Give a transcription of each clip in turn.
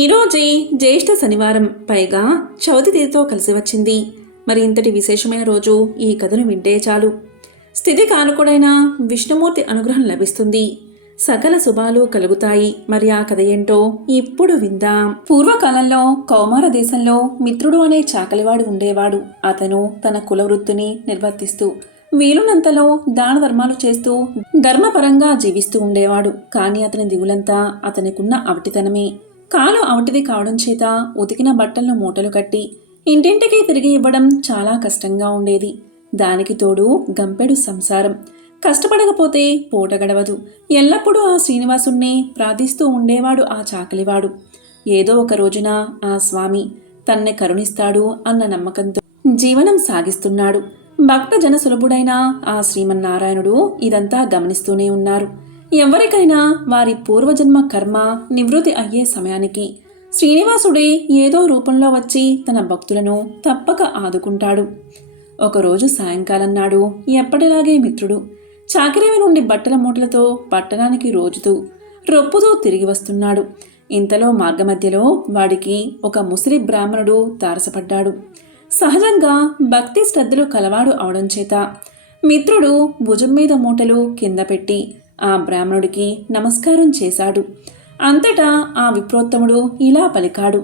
ఈరోజే జ్యేష్ఠ శనివారం, పైగా చవితి తిథితో కలిసి వచ్చింది. మరి ఇంతటి విశేషమైన రోజు ఈ కథను వింటే చాలు. స్థితి కానుకుడైన విష్ణుమూర్తి అనుగ్రహం లభిస్తుంది. సకల శుభాలు కలుగుతాయి. మరి ఆ కథ ఏంటో ఇప్పుడు విందాం. పూర్వకాలంలో కౌమార దేశంలో మిత్రుడు అనే చాకలివాడు ఉండేవాడు. అతను తన కులవృత్తిని నిర్వర్తిస్తూ వీలునంతలో దాన ధర్మాలు చేస్తూ ధర్మపరంగా జీవిస్తూ ఉండేవాడు. కానీ అతని దిగులంతా అతనికున్న అవటితనమే. కాలు అవటిది కావడం చేత ఉతికిన బట్టలను మూటలు కట్టి ఇంటింటికి తిరిగి ఇవ్వడం చాలా కష్టంగా ఉండేది. దానికి తోడు గంపెడు సంసారం. కష్టపడకపోతే పూట గడవదు. ఎల్లప్పుడూ ఆ శ్రీనివాసుణ్ణి ప్రార్థిస్తూ ఉండేవాడు ఆ చాకలివాడు. ఏదో ఒక రోజున ఆ స్వామి తన్నే కరుణిస్తాడు అన్న నమ్మకంతో జీవనం సాగిస్తున్నాడు. భక్త జన సులభుడైన ఆ శ్రీమన్నారాయణుడు ఇదంతా గమనిస్తూనే ఉన్నారు. ఎవరికైనా వారి పూర్వజన్మ కర్మ నివృత్తి అయ్యే సమయానికి శ్రీనివాసుడే ఏదో రూపంలో వచ్చి తన భక్తులను తప్పక ఆదుకుంటాడు. ఒకరోజు సాయంకాలం నాడు ఎప్పటిలాగే మిత్రుడు చాకిరేవి నుండి బట్టల మూటలతో పట్టణానికి రోజుతూ రొప్పుతూ తిరిగి వస్తున్నాడు. ఇంతలో మార్గమధ్యలో వాడికి ఒక ముసిరి బ్రాహ్మణుడు తారసపడ్డాడు. సహజంగా భక్తి శ్రద్ధలు కలవాడు అవడం చేత మిత్రుడు భుజం మీద మూటలు కింద పెట్టి ఆ బ్రాహ్మణుడికి నమస్కారం చేశాడు. అంతటా ఆ విప్రోత్తముడు ఇలా పలికాడు: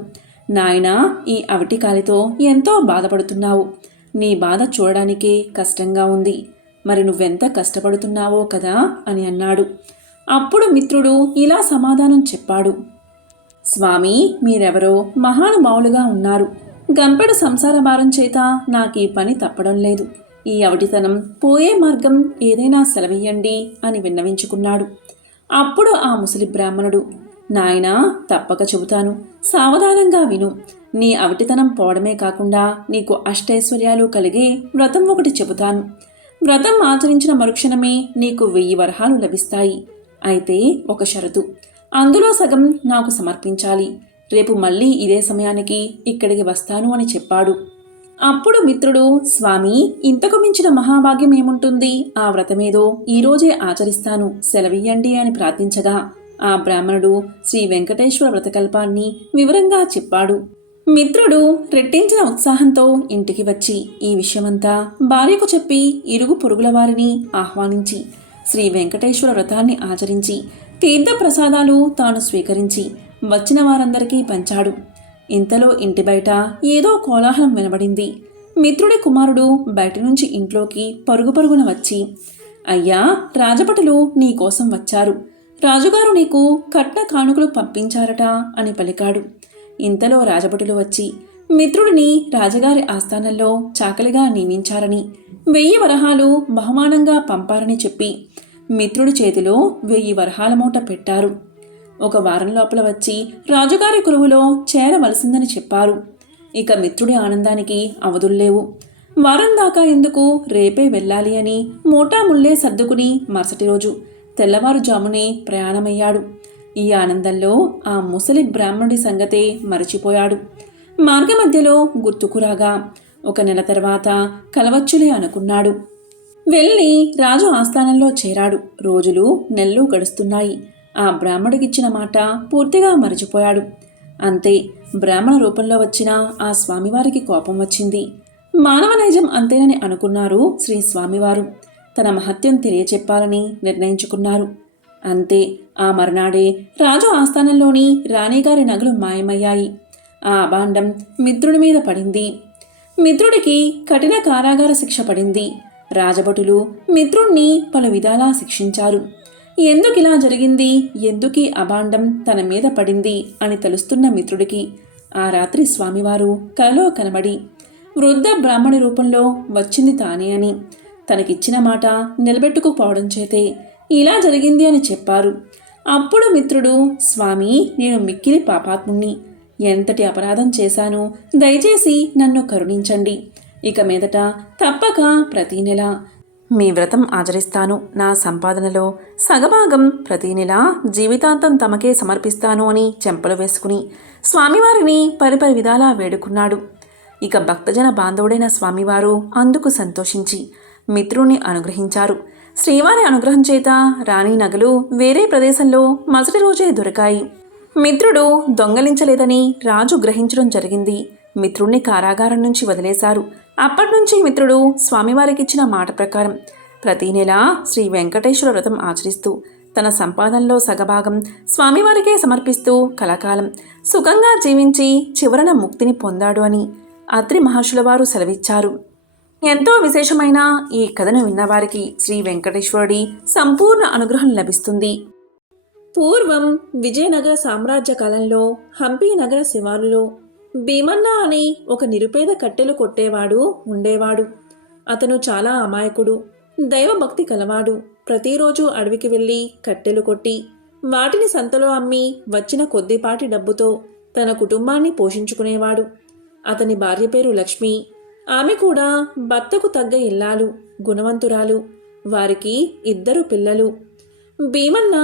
నాయనా, ఈ అవటికాలితో ఎంతో బాధపడుతున్నావు. నీ బాధ చూడడానికే కష్టంగా ఉంది. మరి నువ్వెంత కష్టపడుతున్నావో కదా అని అన్నాడు. అప్పుడు మిత్రుడు ఇలా సమాధానం చెప్పాడు: స్వామి, మీరెవరో మహానుభావులుగా ఉన్నారు. గంపెడు సంసార భారం చేత నాకీ పని తప్పడం లేదు. ఈ అవటితనం పోయే మార్గం ఏదైనా సెలవియ్యండి అని విన్నవించుకున్నాడు. అప్పుడు ఆ ముసలి బ్రాహ్మణుడు: నాయనా, తప్పక చెబుతాను, సావధానంగా విను. నీ అవటితనం పోవడమే కాకుండా నీకు అష్టైశ్వర్యాలు కలిగే వ్రతం ఒకటి చెబుతాను. వ్రతం ఆచరించిన మరుక్షణమే నీకు 1000 వరహాలు లభిస్తాయి. అయితే ఒక షరతు, అందులో సగం నాకు సమర్పించాలి. రేపు మళ్ళీ ఇదే సమయానికి ఇక్కడికి వస్తాను అని చెప్పాడు. అప్పుడు మిత్రుడు: స్వామి, ఇంతకు మించిన మహాభాగ్యం ఏముంటుంది? ఆ వ్రతమేదో ఈరోజే ఆచరిస్తాను, సెలవియ్యండి అని ప్రార్థించగా ఆ బ్రాహ్మణుడు శ్రీ వెంకటేశ్వర వ్రతకల్పాన్ని వివరంగా చెప్పాడు. మిత్రుడు రెట్టించిన ఉత్సాహంతో ఇంటికి వచ్చి ఈ విషయమంతా భార్యకు చెప్పి ఇరుగు పొరుగుల వారిని ఆహ్వానించి శ్రీ వెంకటేశ్వర వ్రతాన్ని ఆచరించి తీర్థప్రసాదాలు తాను స్వీకరించి వచ్చిన వారందరికీ పంచాడు. ఇంతలో ఇంటి బయట ఏదో కోలాహలం వినబడింది. మిత్రుడి కుమారుడు బయట నుంచి ఇంట్లోకి పరుగు పరుగున వచ్చి, అయ్యా, రాజభటులు నీకోసం వచ్చారు. రాజుగారు నీకు కట్న కానుకలు పంపించారట అని పలికాడు. ఇంతలో రాజభటులు వచ్చి మిత్రుడిని రాజగారి ఆస్థానంలో చాకలిగా నియమించారని 1000 వరహాలు బహుమానంగా పంపారని చెప్పి మిత్రుడి చేతిలో 1000 వరహాల మూట పెట్టారు. ఒక వారం లోపల వచ్చి రాజుగారి కొలువులో చేరవలసిందని చెప్పారు. ఇక మిత్రుడి ఆనందానికి అవధుల్లేవు. వారం దాకా ఎందుకు, రేపే వెళ్ళాలి అని మూటా ముల్లే సర్దుకుని మరుసటి రోజు తెల్లవారుజామునే ప్రయాణమయ్యాడు. ఈ ఆనందంలో ఆ ముసలి బ్రాహ్మణుడి సంగతే మరచిపోయాడు. మార్గమధ్యలో గుర్తుకురాగా ఒక నెల తర్వాత కలవచ్చులే అనుకున్నాడు. వెళ్ళి రాజు ఆస్థానంలో చేరాడు. రోజులు నెలలు గడుస్తున్నాయి. ఆ బ్రాహ్మడికిచ్చిన మాట పూర్తిగా మరచిపోయాడు. అంతే, బ్రాహ్మణ రూపంలో వచ్చిన ఆ స్వామివారికి కోపం వచ్చింది. మానవ నైజం అంతేనని అనుకున్నారు శ్రీ స్వామివారు. తన మహత్యం తెలియచెప్పాలని నిర్ణయించుకున్నారు. అంతే, ఆ మర్నాడే రాజు ఆస్థానంలోని రాణిగారి నగలు మాయమయ్యాయి. ఆ అభాండం మిత్రుడి మీద పడింది. మిత్రుడికి కఠిన కారాగార శిక్ష పడింది. రాజభటులు మిత్రుణ్ణి పలు విధాలా శిక్షించారు. ఎందుకిలా జరిగింది, ఎందుకీ అభాండం తన మీద పడింది అని తెలుస్తున్న మిత్రుడికి ఆ రాత్రి స్వామివారు కలలో కనబడి వృద్ధ బ్రాహ్మణి రూపంలో వచ్చింది తానే అని, తనకిచ్చిన మాట నిలబెట్టుకుపోవడం చేతే ఇలా జరిగింది అని చెప్పారు. అప్పుడు మిత్రుడు: స్వామి, నేను మిక్కిలి పాపాత్ముణ్ణి. ఎంతటి అపరాధం చేశాను, దయచేసి నన్ను కరుణించండి. ఇక మీదట తప్పక ప్రతీ నెల మీ వ్రతం ఆచరిస్తాను. నా సంపాదనలో సగభాగం ప్రతీ నెల జీవితాంతం తమకే సమర్పిస్తాను అని చెంపలు వేసుకుని స్వామివారిని పరిపరి విధాలా వేడుకున్నాడు. ఇక భక్తజన బాంధవుడైన స్వామివారు అందుకు సంతోషించి మిత్రుణ్ణి అనుగ్రహించారు. శ్రీవారి అనుగ్రహం చేత రాణి నగలు వేరే ప్రదేశంలో మరుసటి రోజే దొరికాయి. మిత్రుడు దొంగలించలేదని రాజు గ్రహించడం జరిగింది. మిత్రుణ్ణి కారాగారం నుంచి వదిలేశారు. అప్పటినుంచి మిత్రుడు స్వామివారికిచ్చిన మాట ప్రకారం ప్రతీ నెల శ్రీ వెంకటేశ్వర వ్రతం ఆచరిస్తూ తన సంపాదనలో సగభాగం స్వామివారికే సమర్పిస్తూ కలకాలం సుఖంగా జీవించి చివరన ముక్తిని పొందాడు అని అత్రి మహర్షుల వారు సెలవిచ్చారు. ఎంతో విశేషమైన ఈ కథను విన్నవారికి శ్రీ వెంకటేశ్వరుడి సంపూర్ణ అనుగ్రహం లభిస్తుంది. పూర్వం విజయనగర సామ్రాజ్య కాలంలో హంపి నగర శివారులో భీమన్న అని ఒక నిరుపేద కట్టెలు కొట్టేవాడు ఉండేవాడు. అతను చాలా అమాయకుడు, దైవభక్తి కలవాడు. ప్రతిరోజు అడవికి వెళ్ళి కట్టెలు కొట్టి వాటిని సంతలో అమ్మి వచ్చిన కొద్దిపాటి డబ్బుతో తన కుటుంబాన్ని పోషించుకునేవాడు. అతని భార్య పేరు లక్ష్మి. ఆమె కూడా భర్తకు తగ్గ ఇల్లాలు, గుణవంతురాలు. వారికి 2 పిల్లలు. భీమన్న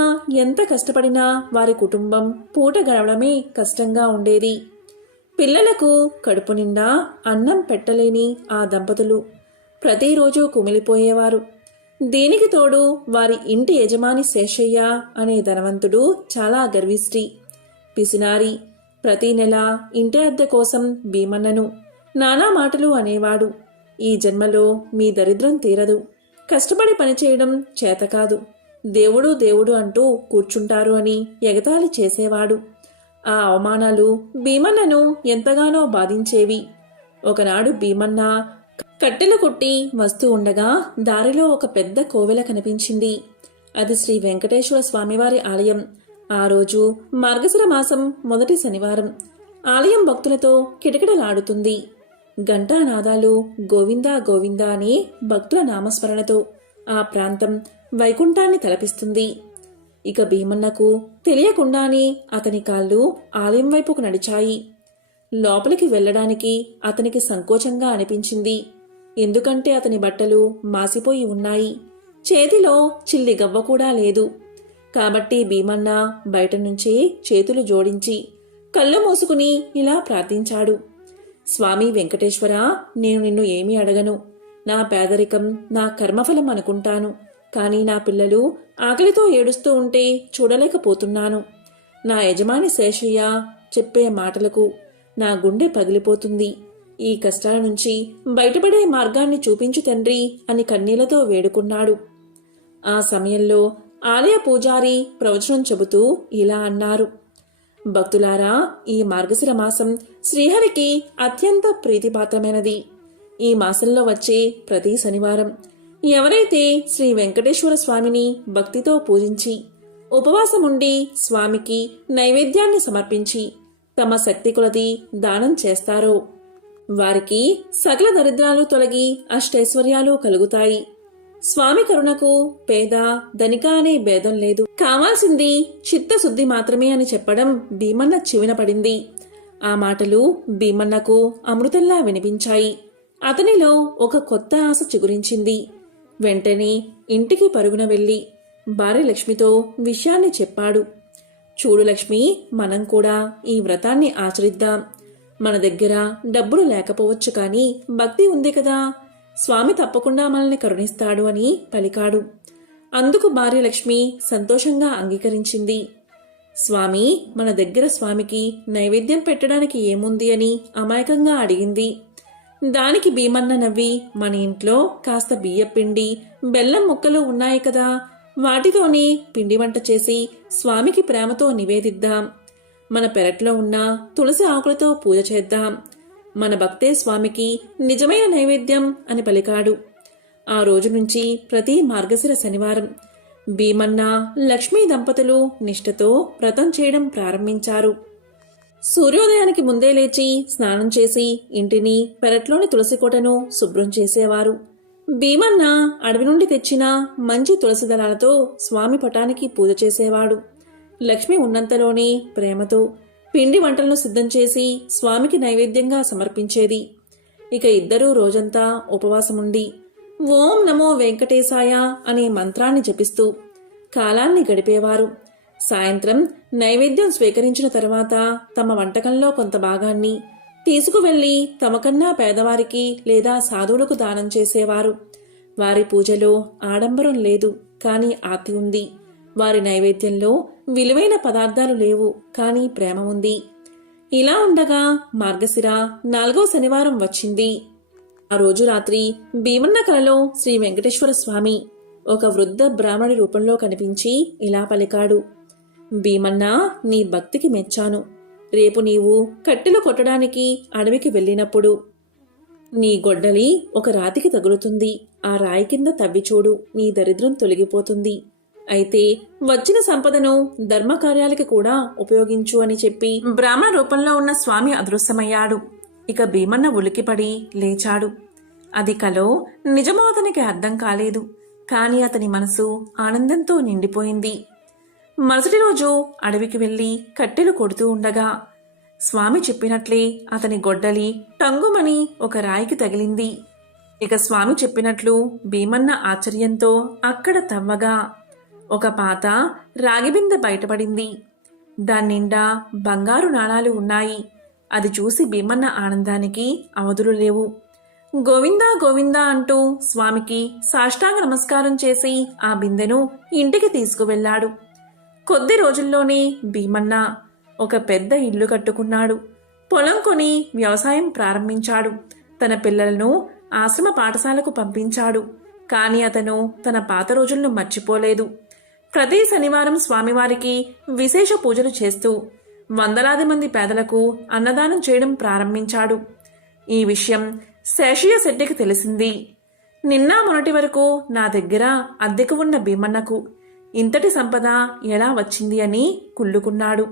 ఎంత కష్టపడినా వారి కుటుంబం పూట గడవడమే కష్టంగా ఉండేది. పిల్లలకు కడుపు నిండా అన్నం పెట్టలేని ఆ దంపతులు ప్రతిరోజు కుమిలిపోయేవారు. దీనికి తోడు వారి ఇంటి యజమాని శేషయ్య అనే ధనవంతుడు చాలా గర్విష్టి, పిసినారి. ప్రతీ నెల ఇంటి అద్దె కోసం భీమన్నను నానా మాటలు అనేవాడు. ఈ జన్మలో మీ దరిద్రం తీరదు, కష్టపడి పనిచేయడం చేతకాదు, దేవుడు దేవుడు అంటూ కూర్చుంటారు అని ఎగతాళి చేసేవాడు. ఆ అవమానాలు భీమన్నను ఎంతగానో బాధించేవి. ఒకనాడు భీమన్న కట్టెలు కొట్టి వస్తూ ఉండగా దారిలో ఒక పెద్ద కోవెల కనిపించింది. అది శ్రీ వెంకటేశ్వర స్వామివారి ఆలయం. ఆ రోజు మార్గశిర మాసం మొదటి శనివారం. ఆలయం భక్తులతో కిటకిటలాడుతుంది. ఘంటానాదాలు గోవిందా గోవిందా అనే భక్తుల నామస్మరణతో ఆ ప్రాంతం వైకుంఠాన్ని తలపిస్తుంది. ఇక భీమన్నకు తెలియకుండానే అతని కాళ్ళు ఆలయం వైపుకు నడిచాయి. లోపలికి వెళ్ళడానికి అతనికి సంకోచంగా అనిపించింది. ఎందుకంటే అతని బట్టలు మాసిపోయి ఉన్నాయి, చేతిలో చిల్లి గవ్వ కూడా లేదు. కాబట్టి భీమన్న బయట నుంచే చేతులు జోడించి కళ్ళు మూసుకుని ఇలా ప్రార్థించాడు. స్వామి వెంకటేశ్వర, నేను నిన్ను ఏమీ అడగను. నా పేదరికం నా కర్మఫలం అనుకుంటాను. కానీ నా పిల్లలు ఆకలితో ఏడుస్తూ ఉంటే చూడలేకపోతున్నాను. నా యజమాని శేషయ్య చెప్పే మాటలకు నా గుండె పగిలిపోతుంది. ఈ కష్టాల నుంచి బయటపడే మార్గాన్ని చూపించు తండ్రి అని కన్నీళ్లతో వేడుకున్నాడు. ఆ సమయంలో ఆలయ పూజారి ప్రవచనం చెబుతూ ఇలా అన్నారు. భక్తులారా, ఈ మార్గశిర మాసం శ్రీహరికి అత్యంత ప్రీతిపాత్రమైనది. ఈ మాసంలో వచ్చే ప్రతి శనివారం ఎవరైతే శ్రీ వెంకటేశ్వర స్వామిని భక్తితో పూజించి ఉపవాసముండి స్వామికి నైవేద్యాన్ని సమర్పించి తమ శక్తి కొలది దానం చేస్తారో వారికి సకల దరిద్రాలు తొలగి అష్టైశ్వర్యాలు కలుగుతాయి. స్వామి కరుణకు పేద ధనిక అనే భేదం లేదు, కావాల్సింది చిత్తశుద్ధి మాత్రమే అని చెప్పడం భీమన్న చెవిన పడింది. ఆ మాటలు భీమన్నకు అమృతంలా వినిపించాయి. అతనిలో ఒక కొత్త ఆశ చిగురించింది. వెంటనే ఇంటికి పరుగున వెళ్ళి భార్య లక్ష్మితో విషయాన్ని చెప్పాడు. చూడు లక్ష్మి, మనం కూడా ఈ వ్రతాన్ని ఆచరిద్దాం. మన దగ్గర డబ్బులు లేకపోవచ్చు, కానీ భక్తి ఉంది కదా, స్వామి తప్పకుండా మనల్ని కరుణిస్తాడు అని పలికాడు. అందుకు భార్య లక్ష్మి సంతోషంగా అంగీకరించింది. స్వామి, మన దగ్గర స్వామికి నైవేద్యం పెట్టడానికి ఏముంది అని అమాయకంగా అడిగింది. దానికి భీమన్న నవ్వి, మన ఇంట్లో కాస్త బియ్యపిండి బెల్లం ముక్కలు ఉన్నాయి కదా, వాటితోనే పిండి వంట చేసి స్వామికి ప్రేమతో నివేదిద్దాం. మన పెరట్లో ఉన్న తులసి ఆకులతో పూజ చేద్దాం. మన భక్తే స్వామికి నిజమైన నైవేద్యం అని పలికాడు. ఆ రోజు నుంచి ప్రతి మార్గశిర శనివారం భీమన్న లక్ష్మీ దంపతులు నిష్ఠతో వ్రతం చేయడం ప్రారంభించారు. సూర్యోదయానికి ముందే లేచి స్నానం చేసి ఇంటిని పెరట్లోని తులసి కోటను శుభ్రం చేసేవారు. భీమన్న అడవి నుండి తెచ్చిన మంచి తులసి దళాలతో స్వామి పటానికి పూజ చేసేవాడు. లక్ష్మి ఉన్నంతలోనే ప్రేమతో పిండి వంటలను సిద్ధం చేసి స్వామికి నైవేద్యంగా సమర్పించేది. ఇక ఇద్దరూ రోజంతా ఉపవాసముండి ఓం నమో వెంకటేశాయ అనే మంత్రాన్ని జపిస్తూ కాలాన్ని గడిపేవారు. సాయంత్రం నైవేద్యం స్వీకరించిన తర్వాత తమ వంటకంలో కొంత భాగాన్ని తీసుకువెళ్లి తమకన్నా పేదవారికి లేదా సాధువులకు దానం చేసేవారు. వారి పూజలో ఆడంబరం లేదు, కానీ ఆర్తి ఉంది. వారి నైవేద్యంలో విలువైన పదార్థాలు లేవు, కానీ ప్రేమ ఉంది. ఇలా ఉండగా మార్గశిర 4వ శనివారం వచ్చింది. ఆ రోజు రాత్రి భీమన్న కలలో శ్రీ వెంకటేశ్వర స్వామి ఒక వృద్ధ బ్రాహ్మణి రూపంలో కనిపించి ఇలా పలికాడు. భీమన్న, నీ భక్తికి మెచ్చాను. రేపు నీవు కట్టెలు కొట్టడానికి అడవికి వెళ్ళినప్పుడు నీ గొడ్డలి ఒక రాతికి తగులుతుంది. ఆ రాయి కింద తవ్విచూడు, నీ దరిద్రం తొలగిపోతుంది. అయితే వచ్చిన సంపదను ధర్మకార్యాలకి కూడా ఉపయోగించు అని చెప్పి బ్రాహ్మణ రూపంలో ఉన్న స్వామి అదృశ్యమయ్యాడు. ఇక భీమన్న ఉలికిపడి లేచాడు. అది కలో నిజమో అతనికి అర్థం కాలేదు. కాని అతని మనసు ఆనందంతో నిండిపోయింది. మరుసటి రోజు అడవికి వెళ్లి కట్టెలు కొడుతూ ఉండగా స్వామి చెప్పినట్లే అతని గొడ్డలి టంగుమని ఒక రాయికి తగిలింది. ఇక స్వామి చెప్పినట్లు భీమన్న ఆశ్చర్యంతో అక్కడ తవ్వగా ఒక పాత రాగిబిందె బయటపడింది. దాన్నిండా బంగారు నాణాలు ఉన్నాయి. అది చూసి భీమన్న ఆనందానికి అవధులు లేవు. గోవిందా గోవిందా అంటూ స్వామికి సాష్టాంగ నమస్కారం చేసి ఆ బిందెను ఇంటికి తీసుకువెళ్లాడు. కొద్ది రోజుల్లోనే భీమన్న ఒక పెద్ద ఇల్లు కట్టుకున్నాడు. పొలం కొని వ్యవసాయం ప్రారంభించాడు. తన పిల్లలను ఆశ్రమ పాఠశాలకు పంపించాడు. కాని అతను తన పాత రోజులను మర్చిపోలేదు. ప్రతి శనివారం స్వామివారికి విశేష పూజలు చేస్తూ వందలాది మంది పేదలకు అన్నదానం చేయడం ప్రారంభించాడు. ఈ విషయం శేషయ్య శెట్టికి తెలిసింది. నిన్న మొన్నటి వరకు నా దగ్గర అద్దెకు ఉన్న భీమన్నకు ఇంతటి సంపద ఎలా వచ్చింది అని కుళ్ళుకున్నాడు.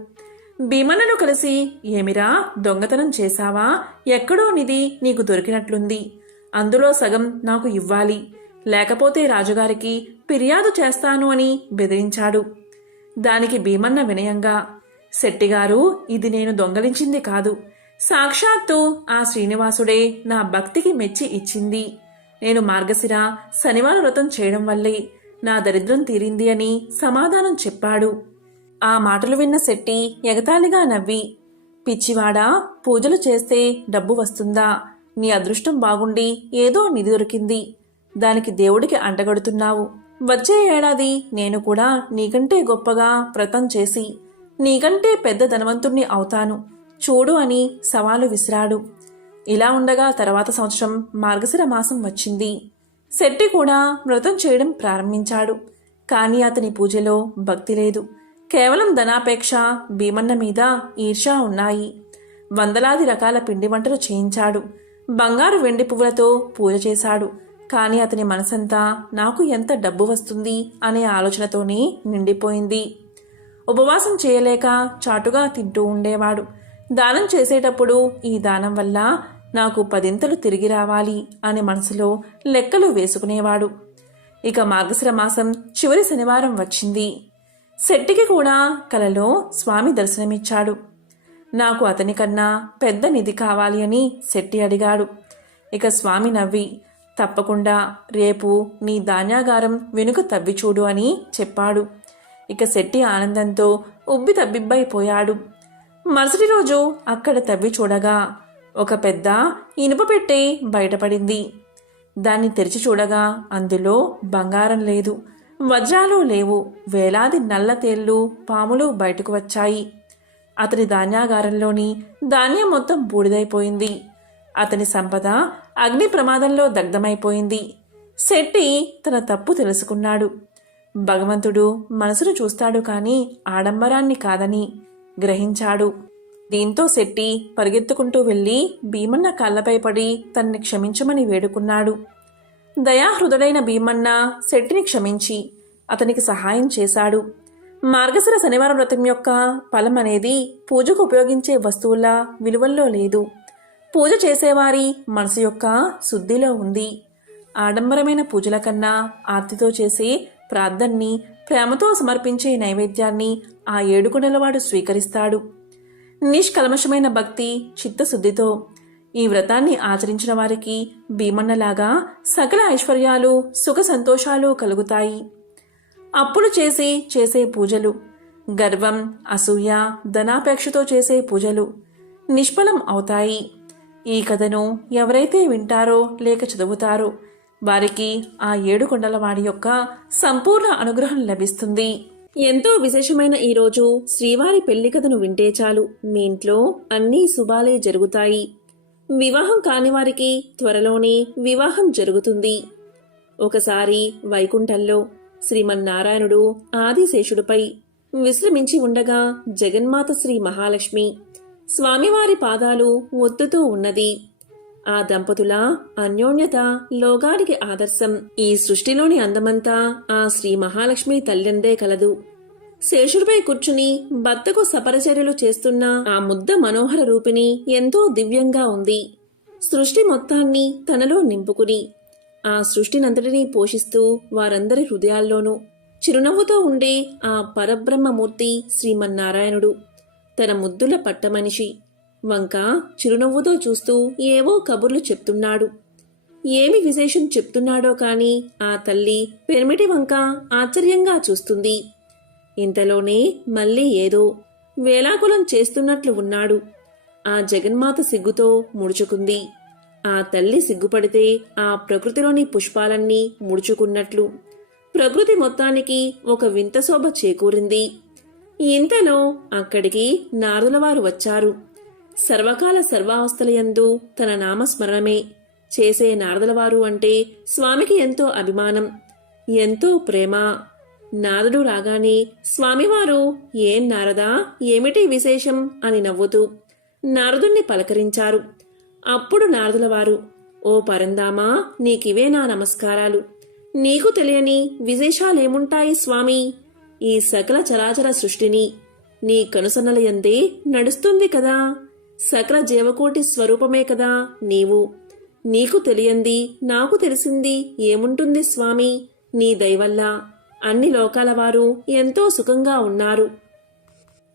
భీమన్నను కలిసి, ఏమిరా, దొంగతనం చేశావా? ఎక్కడో నిధి నీకు దొరికినట్లుంది. అందులో సగం నాకు ఇవ్వాలి, లేకపోతే రాజుగారికి ఫిర్యాదు చేస్తాను అని బెదిరించాడు. దానికి భీమన్న వినయంగా, శెట్టిగారు, ఇది నేను దొంగలించింది కాదు. సాక్షాత్తు ఆ శ్రీనివాసుడే నా భక్తికి మెచ్చి ఇచ్చింది. నేను మార్గశిర శనివార వ్రతం చేయడం వల్లే నా దరిద్రం తీరింది అని సమాధానం చెప్పాడు. ఆ మాటలు విన్న శెట్టి ఎగతాళిగా నవ్వి, పిచ్చివాడా, పూజలు చేస్తే డబ్బు వస్తుందా? నీ అదృష్టం బాగుండి ఏదో నిధి దొరికింది. దానికి దేవుడికి అంటగడుతున్నావు. వచ్చే ఏడాది నేను కూడా నీకంటే గొప్పగా వ్రతం చేసి నీకంటే పెద్ద ధనవంతుణ్ణి అవుతాను, చూడు అని సవాలు విసిరాడు. ఇలా ఉండగా తర్వాత సంవత్సరం మార్గశిర మాసం వచ్చింది. శెట్టి కూడా వ్రతం చేయడం ప్రారంభించాడు. కానీ అతని పూజలో భక్తి లేదు. కేవలం ధనాపేక్ష, భీమన్న మీద ఈర్ష్య ఉన్నాయి. వందలాది రకాల పిండి వంటలు చేయించాడు. బంగారు వెండి పువ్వులతో పూజ చేశాడు. కానీ అతని మనసంతా నాకు ఎంత డబ్బు వస్తుంది అనే ఆలోచనతోనే నిండిపోయింది. ఉపవాసం చేయలేక చాటుగా తింటూ ఉండేవాడు. దానం చేసేటప్పుడు ఈ దానం వల్ల నాకు 10 తిరిగి రావాలి అని మనసులో లెక్కలు వేసుకునేవాడు. ఇక మార్గశిర మాసం చివరి శనివారం వచ్చింది. శెట్టికి కూడా కలలో స్వామి దర్శనమిచ్చాడు. నాకు అతని కన్నా పెద్ద నిధి కావాలి అని శెట్టి అడిగాడు. ఇక స్వామి నవ్వి, తప్పకుండా రేపు నీ ధాన్యాగారం వెనుక తవ్వి చూడు అని చెప్పాడు. ఇక శెట్టి ఆనందంతో ఉబ్బి తబ్బిబ్బైపోయాడు. మరుసటి రోజు అక్కడ తవ్వి చూడగా ఒక పెద్ద ఇనుప పెట్టె బయటపడింది. దాన్ని తెరిచి చూడగా అందులో బంగారం లేదు, వజ్రాలు లేవు. వేలాది నల్ల తేళ్లు, పాములు బయటకు వచ్చాయి. అతని ధాన్యాగారంలోని ధాన్యం మొత్తం బూడిదైపోయింది. అతని సంపద అగ్ని ప్రమాదంలో దగ్ధమైపోయింది. శెట్టి తన తప్పు తెలుసుకున్నాడు. భగవంతుడు మనసును చూస్తాడు కానీ ఆడంబరాన్ని కాదని గ్రహించాడు. దీంతో శెట్టి పరిగెత్తుకుంటూ వెళ్లి భీమన్న కాళ్లపై పడి తనని క్షమించమని వేడుకున్నాడు. దయాహృదుడైన భీమన్న శెట్టిని క్షమించి అతనికి సహాయం చేశాడు. మార్గశిర శనివారం వ్రతం యొక్క ఫలం అనేది పూజకు ఉపయోగించే వస్తువుల విలువల్లో లేదు, పూజ చేసేవారి మనసు యొక్క శుద్ధిలో ఉంది. ఆడంబరమైన పూజల కన్నా ఆర్తితో చేసే ప్రార్థనని, ప్రేమతో సమర్పించే నైవేద్యాన్ని ఆ ఏడుకొండలవాడు స్వీకరిస్తాడు. నిష్కల్మషమైన భక్తి, చిత్తశుద్ధితో ఈ వ్రతాన్ని ఆచరించిన వారికి భీమన్నలాగా సకల ఐశ్వర్యాలు, సుఖ సంతోషాలు కలుగుతాయి. అప్పులు చేసే పూజలు, గర్వం, అసూయ, ధనాపేక్షతో చేసే పూజలు నిష్ఫలం అవుతాయి. ఈ కథను ఎవరైతే వింటారో లేక చదువుతారో వారికి ఆ ఏడుకొండలవాడి యొక్క సంపూర్ణ అనుగ్రహం లభిస్తుంది. ఎంతో విశేషమైన ఈ రోజు శ్రీవారి పెళ్లి కథను వింటే చాలు మీ ఇంట్లో అన్నీ శుభాలే జరుగుతాయి. వివాహం కాని వారికి త్వరలోనే వివాహం జరుగుతుంది. ఒకసారి వైకుంఠంలో శ్రీమన్నారాయణుడు ఆదిశేషుడిపై విశ్రమించి ఉండగా జగన్మాత శ్రీ మహాలక్ష్మి స్వామివారి పాదాలు ఒత్తుతూ ఉన్నది. ఆ దంపతుల అన్యోన్యత లోకానికి ఆదర్శం. ఈ సృష్టిలోని అందమంతా ఆ శ్రీ మహాలక్ష్మి తల్లిందే కలదు. శేషుడిపై కూర్చుని భర్తకు సపరచర్యలు చేస్తున్న ఆ ముద్ద మనోహర రూపిణి ఎంతో దివ్యంగా ఉంది. సృష్టి మొత్తాన్ని తనలో నింపుకుని ఆ సృష్టినంతటినీ పోషిస్తూ వారందరి హృదయాల్లోనూ చిరునవ్వుతో ఉండే ఆ పరబ్రహ్మమూర్తి శ్రీమన్నారాయణుడు తన ముద్దుల పట్టమనిషి వంక చిరునవ్వుతో చూస్తూ ఏవో కబుర్లు చెప్తున్నాడు. ఏమి విశేషం చెప్తున్నాడో కాని ఆ తల్లి పెర్మిటి వంక ఆశ్చర్యంగా చూస్తుంది. ఇంతలోనే మళ్ళీ ఏదో వేలాకులం చేస్తున్నట్లు ఉన్నాడు. ఆ జగన్మాత సిగ్గుతో ముడుచుకుంది. ఆ తల్లి సిగ్గుపడితే ఆ ప్రకృతిలోని పుష్పాలన్నీ ముడుచుకున్నట్లు ప్రకృతి మొత్తానికి ఒక వింత శోభ చేకూరింది. ఇంతలో అక్కడికి నారదులవారు వచ్చారు. సర్వకాల సర్వావస్థలయందు తన నామస్మరణమే చేసే నారదులవారు అంటే స్వామికి ఎంతో అభిమానం, ఎంతో ప్రేమ. నారదుడు రాగానే స్వామివారు ఏం నారదా, ఏమిటి విశేషం అని నవ్వుతూ నారదుణ్ణి పలకరించారు. అప్పుడు నారదులవారు, ఓ పరందామా, నీకివే నా నమస్కారాలు. నీకు తెలియని విశేషాలేముంటాయి స్వామి? ఈ సకల చరాచర సృష్టిని నీ కనుసన్నలయందే నడుస్తుంది కదా. సకల జీవకోటి స్వరూపమే కదా నీవు. నీకు తెలియంది నాకు తెలిసింది ఏముంటుంది స్వామి? నీ దయవల్ల అన్ని లోకాల వారు ఎంతో సుఖంగా ఉన్నారు.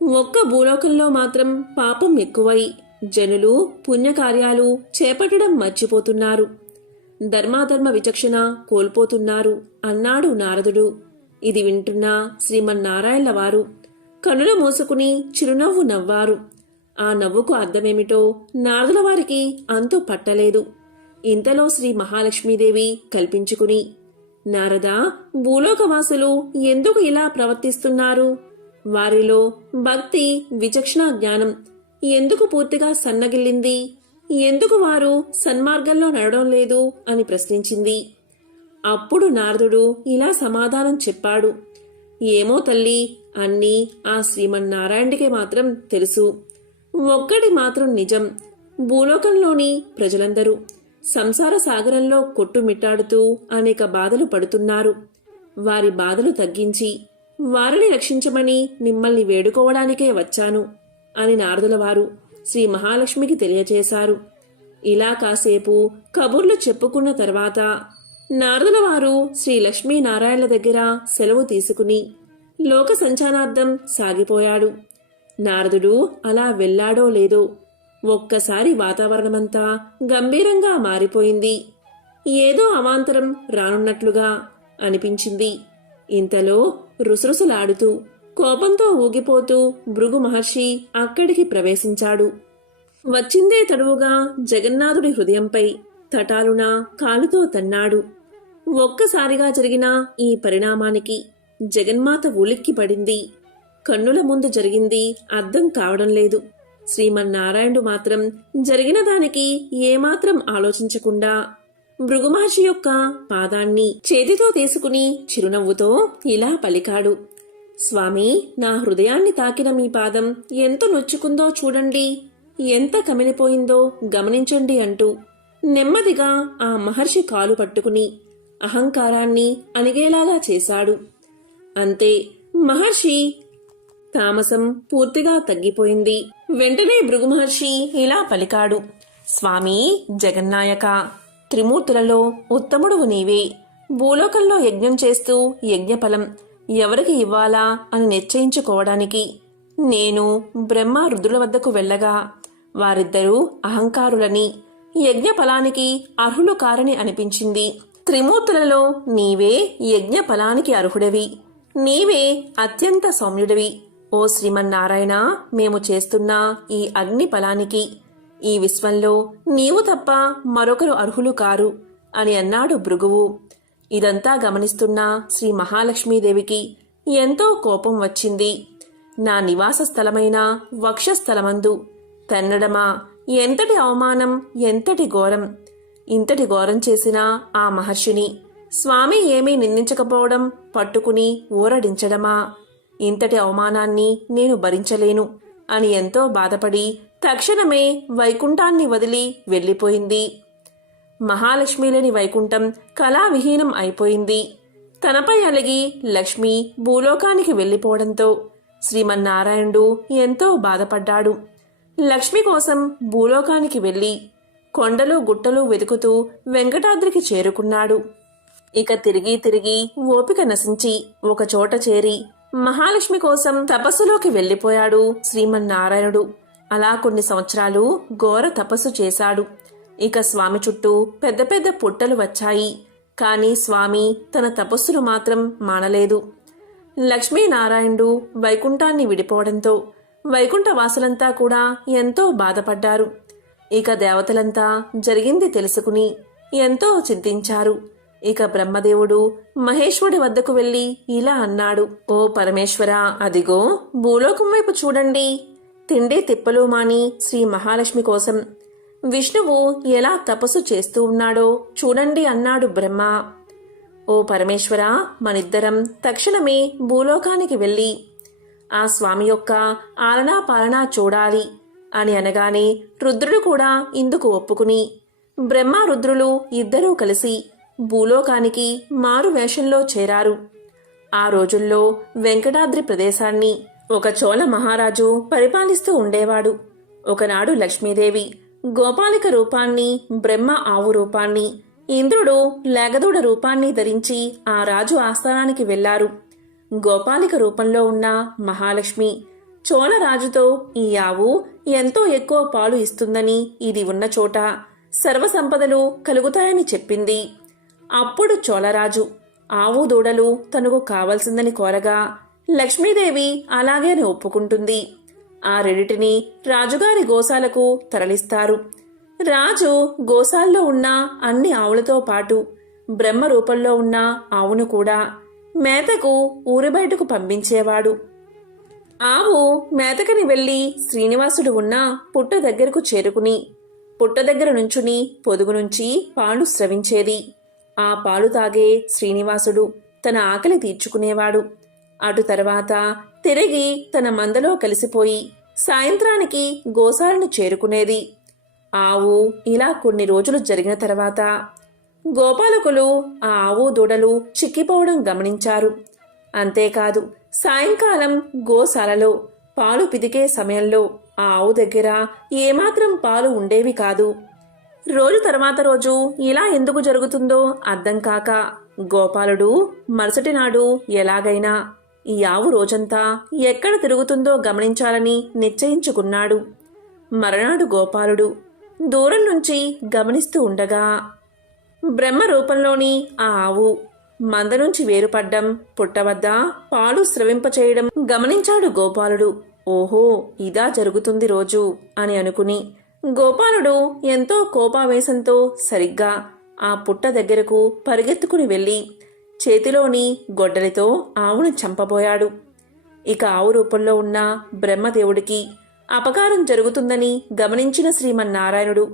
ఒక్క భూలోకంలో మాత్రం పాపం ఎక్కువై జనులు పుణ్యకార్యాలు చేపట్టడం మర్చిపోతున్నారు. ధర్మాధర్మ విచక్షణ కోల్పోతున్నారు అన్నాడు నారదుడు. ఇది వింటున్న శ్రీమన్నారాయణల వారు కనుల మూసుకుని చిరునవ్వు నవ్వారు. ఆ నవ్వుకు అర్థమేమిటో నారదుల వారికి అంతు పట్టలేదు. ఇంతలో శ్రీ మహాలక్ష్మీదేవి కల్పించుకుని, నారదా, భూలోకవాసులు ఎందుకు ఇలా ప్రవర్తిస్తున్నారు? వారిలో భక్తి విచక్షణ జ్ఞానం ఎందుకు పూర్తిగా సన్నగిల్లింది? ఎందుకు వారు సన్మార్గంలో నడవడం లేదు అని ప్రశ్నించింది. అప్పుడు నారదుడు ఇలా సమాధానం చెప్పాడు. ఏమో తల్లి, అన్నీ ఆ శ్రీమన్నారాయణుడికి మాత్రం తెలుసు. ఒక్కటి మాత్రం నిజం, భూలోకంలోని ప్రజలందరూ సంసార సాగరంలో కొట్టుమిట్టాడుతూ అనేక బాధలు పడుతున్నారు. వారి బాధలు తగ్గించి వారిని రక్షించమని మిమ్మల్ని వేడుకోవడానికే వచ్చాను అని నారదుల వారు శ్రీ మహాలక్ష్మికి తెలియచేశారు. ఇలా కాసేపు కబుర్లు చెప్పుకున్న తర్వాత నారదుల వారు శ్రీ లక్ష్మీనారాయణల దగ్గర సెలవు తీసుకుని లోక సంచానార్థం సాగిపోయాడు. నారదుడు అలా వెళ్ళాడో లేదో ఒక్కసారి వాతావరణమంతా గంభీరంగా మారిపోయింది. ఏదో అవాంతరం రానున్నట్లుగా అనిపించింది. ఇంతలో రుసరుసలాడుతూ కోపంతో ఊగిపోతూ భృగు మహర్షి అక్కడికి ప్రవేశించాడు. వచ్చిందే తడువుగా జగన్నాథుడి హృదయంపై తటాలున కాలుతో తన్నాడు. ఒక్కసారిగా జరిగిన ఈ పరిణామానికి జగన్మాత ఉలిక్కిపడింది. కన్నుల ముందు జరిగింది అర్థం కావడం లేదు. శ్రీమన్నారాయణుడు మాత్రం జరిగిన దానికి ఏమాత్రం ఆలోచించకుండా భృగుమహర్షి యొక్క పాదాన్ని చేతితో తీసుకుని చిరునవ్వుతో ఇలా పలికాడు. స్వామి, నా హృదయాన్ని తాకిన మీ పాదం ఎంత నొచ్చుకుందో చూడండి, ఎంత కమిలిపోయిందో గమనించండి అంటూ నెమ్మదిగా ఆ మహర్షి కాలు పట్టుకుని అహంకారాన్ని అణిగేలాగా చేశాడు. అంతే, మహర్షి తామసం పూర్తిగా తగ్గిపోయింది. వెంటనే భృగు మహర్షి ఇలా పలికాడు. స్వామి జగన్నాయక, త్రిమూర్తులలో ఉత్తముడువు నీవే. భూలోకంలో యజ్ఞం చేస్తూ యజ్ఞఫలం ఎవరికి ఇవ్వాలా అని నిశ్చయించుకోవడానికి నేను బ్రహ్మ రుద్రుల వద్దకు వెళ్ళగా వారిద్దరూ అహంకారులని, యజ్ఞ ఫలానికి అర్హులు కారని అనిపించింది. త్రిమూర్తులలో నీవే యజ్ఞ ఫలానికి అర్హుడవి, నీవే అత్యంత సౌమ్యుడివి. ఓ శ్రీమన్నారాయణ, మేము చేస్తున్న ఈ అగ్ని ఫలానికి ఈ విశ్వంలో నీవు తప్ప మరొకరు అర్హులు కారు అని అన్నాడు భృగువు. ఇదంతా గమనిస్తున్న శ్రీ మహాలక్ష్మీదేవికి ఎంతో కోపం వచ్చింది. నా నివాస స్థలమైన వక్షస్థలమందు తన్నడమా, ఎంతటి అవమానం, ఎంతటి ఘోరం! ఇంతటి ఘోరం చేసిన ఆ మహర్షిని స్వామి ఏమీ నిందించకపోవడం పట్టుకుని ఊరడించడమా? ఇంతటి అవమానాన్ని నేను భరించలేను అని ఎంతో బాధపడి తక్షణమే వైకుంఠాన్ని వదిలి వెళ్ళిపోయింది. మహాలక్ష్మి లేని వైకుంఠం కళావిహీనం అయిపోయింది. తనపై అలిగి లక్ష్మి భూలోకానికి వెళ్ళిపోవడంతో శ్రీమన్నారాయణుడు ఎంతో బాధపడ్డాడు. లక్ష్మి కోసం భూలోకానికి వెళ్ళి కొండలు గుట్టలు వెతుకుతూ వెంకటాద్రికి చేరుకున్నాడు. ఇక తిరిగి ఓపిక నశించి ఒకచోట చేరి మహాలక్ష్మి కోసం తపస్సులోకి వెళ్ళిపోయాడు శ్రీమన్నారాయణుడు. అలా కొన్ని సంవత్సరాలు ఘోర తపస్సు చేశాడు. ఇక స్వామి చుట్టూ పెద్ద పెద్ద పుట్టలు వచ్చాయి. కాని స్వామి తన తపస్సును మాత్రం మానలేదు. లక్ష్మీనారాయణుడు వైకుంఠాన్ని విడిపోవడంతో వైకుంఠ వాసులంతా కూడా ఎంతో బాధపడ్డారు. ఇక దేవతలంతా జరిగింది తెలుసుకుని ఎంతో చింతించారు. ఇక బ్రహ్మదేవుడు మహేశ్వరుడి వద్దకు వెళ్లి ఇలా అన్నాడు: ఓ పరమేశ్వరా, అదిగో భూలోకం వైపు చూడండి. తిండి తిప్పలు మాని శ్రీ మహాలక్ష్మి కోసం విష్ణువు ఎలా తపస్సు చేస్తూ ఉన్నాడో చూడండి అన్నాడు బ్రహ్మ. ఓ పరమేశ్వరా, మనిద్దరం తక్షణమే భూలోకానికి వెళ్ళి ఆ స్వామి యొక్క ఆలనా పాలనా చూడాలి అని అనగానే రుద్రుడు కూడా ఇందుకు ఒప్పుకుని బ్రహ్మ రుద్రులు ఇద్దరూ కలిసి భూలోకానికి మారు వేషంలో చేరారు. ఆ రోజుల్లో వెంకటాద్రి ప్రదేశాన్ని ఒక చోళ మహారాజు పరిపాలిస్తూ ఉండేవాడు. ఒకనాడు లక్ష్మీదేవి గోపాలిక రూపాన్ని, బ్రహ్మ ఆవు రూపాన్ని, ఇంద్రుడు లేగదూడ రూపాన్ని ధరించి ఆ రాజు ఆస్థానానికి వెళ్లారు. గోపాలిక రూపంలో ఉన్న మహాలక్ష్మి చోళరాజుతో ఈ ఆవు ఎంతో ఎక్కువ పాలు ఇస్తుందని, ఇది ఉన్న చోట సర్వసంపదలు కలుగుతాయని చెప్పింది. అప్పుడు చోళరాజు ఆవు దూడలు తనకు కావలసిందని కోరగా లక్ష్మీదేవి అలాగే అని ఒప్పుకుంటుంది. ఆ రెండిటిని రాజుగారి గోశాలకు తరలిస్తారు. రాజు గోశాల్లో ఉన్న అన్ని ఆవులతో పాటు బ్రహ్మ రూపంలో ఉన్న ఆవును కూడా మేతకు ఊరి బయటకు పంపించేవాడు. ఆవు మేతకని వెళ్లి శ్రీనివాసుడు ఉన్న పుట్ట దగ్గరకు చేరుకుని పుట్ట దగ్గర నుంచుని పొదుగు నుంచి పాలు స్రవించేది. ఆ పాలు తాగే శ్రీనివాసుడు తన ఆకలి తీర్చుకునేవాడు. అటు తర్వాత తిరిగి తన మందలో కలిసిపోయి సాయంత్రానికి గోశాలను చేరుకునేది. ఆవు ఇలా కొన్ని రోజులు జరిగిన తర్వాత గోపాలకులు ఆ ఆవు దూడలు చిక్కిపోవడం గమనించారు. అంతేకాదు, సాయంకాలం గోశాలలో పాలు పితికే సమయంలో ఆ ఆవు దగ్గర ఏమాత్రం పాలు ఉండేవి కాదు. రోజు తర్వాత రోజు ఇలా ఎందుకు జరుగుతుందో అర్థం కాక గోపాలుడు మరుసటి నాడు ఎలాగైనా ఈ ఆవు రోజంతా ఎక్కడ తిరుగుతుందో గమనించాలని నిశ్చయించుకున్నాడు. మరనాడు గోపాలుడు దూరం నుంచి గమనిస్తూ ఉండగా బ్రహ్మ రూపంలోని ఆ ఆవు మంద నుంచి వేరుపడ్డం, పుట్టవద్ద పాలు స్రవింపచేయడం గమనించాడు గోపాలుడు. ఓహో, ఇదా జరుగుతుంది రోజు అని అనుకుని గోపాలుడు ఎంతో కోపావేశంతో సరిగ్గా ఆ పుట్ట దగ్గరకు పరిగెత్తుకుని వెళ్లి చేతిలోని గొడ్డలితో ఆవును చంపబోయాడు. ఇక ఆవు రూపంలో ఉన్న బ్రహ్మదేవుడికి అపకారం జరుగుతుందని గమనించిన శ్రీమన్నారాయణుడు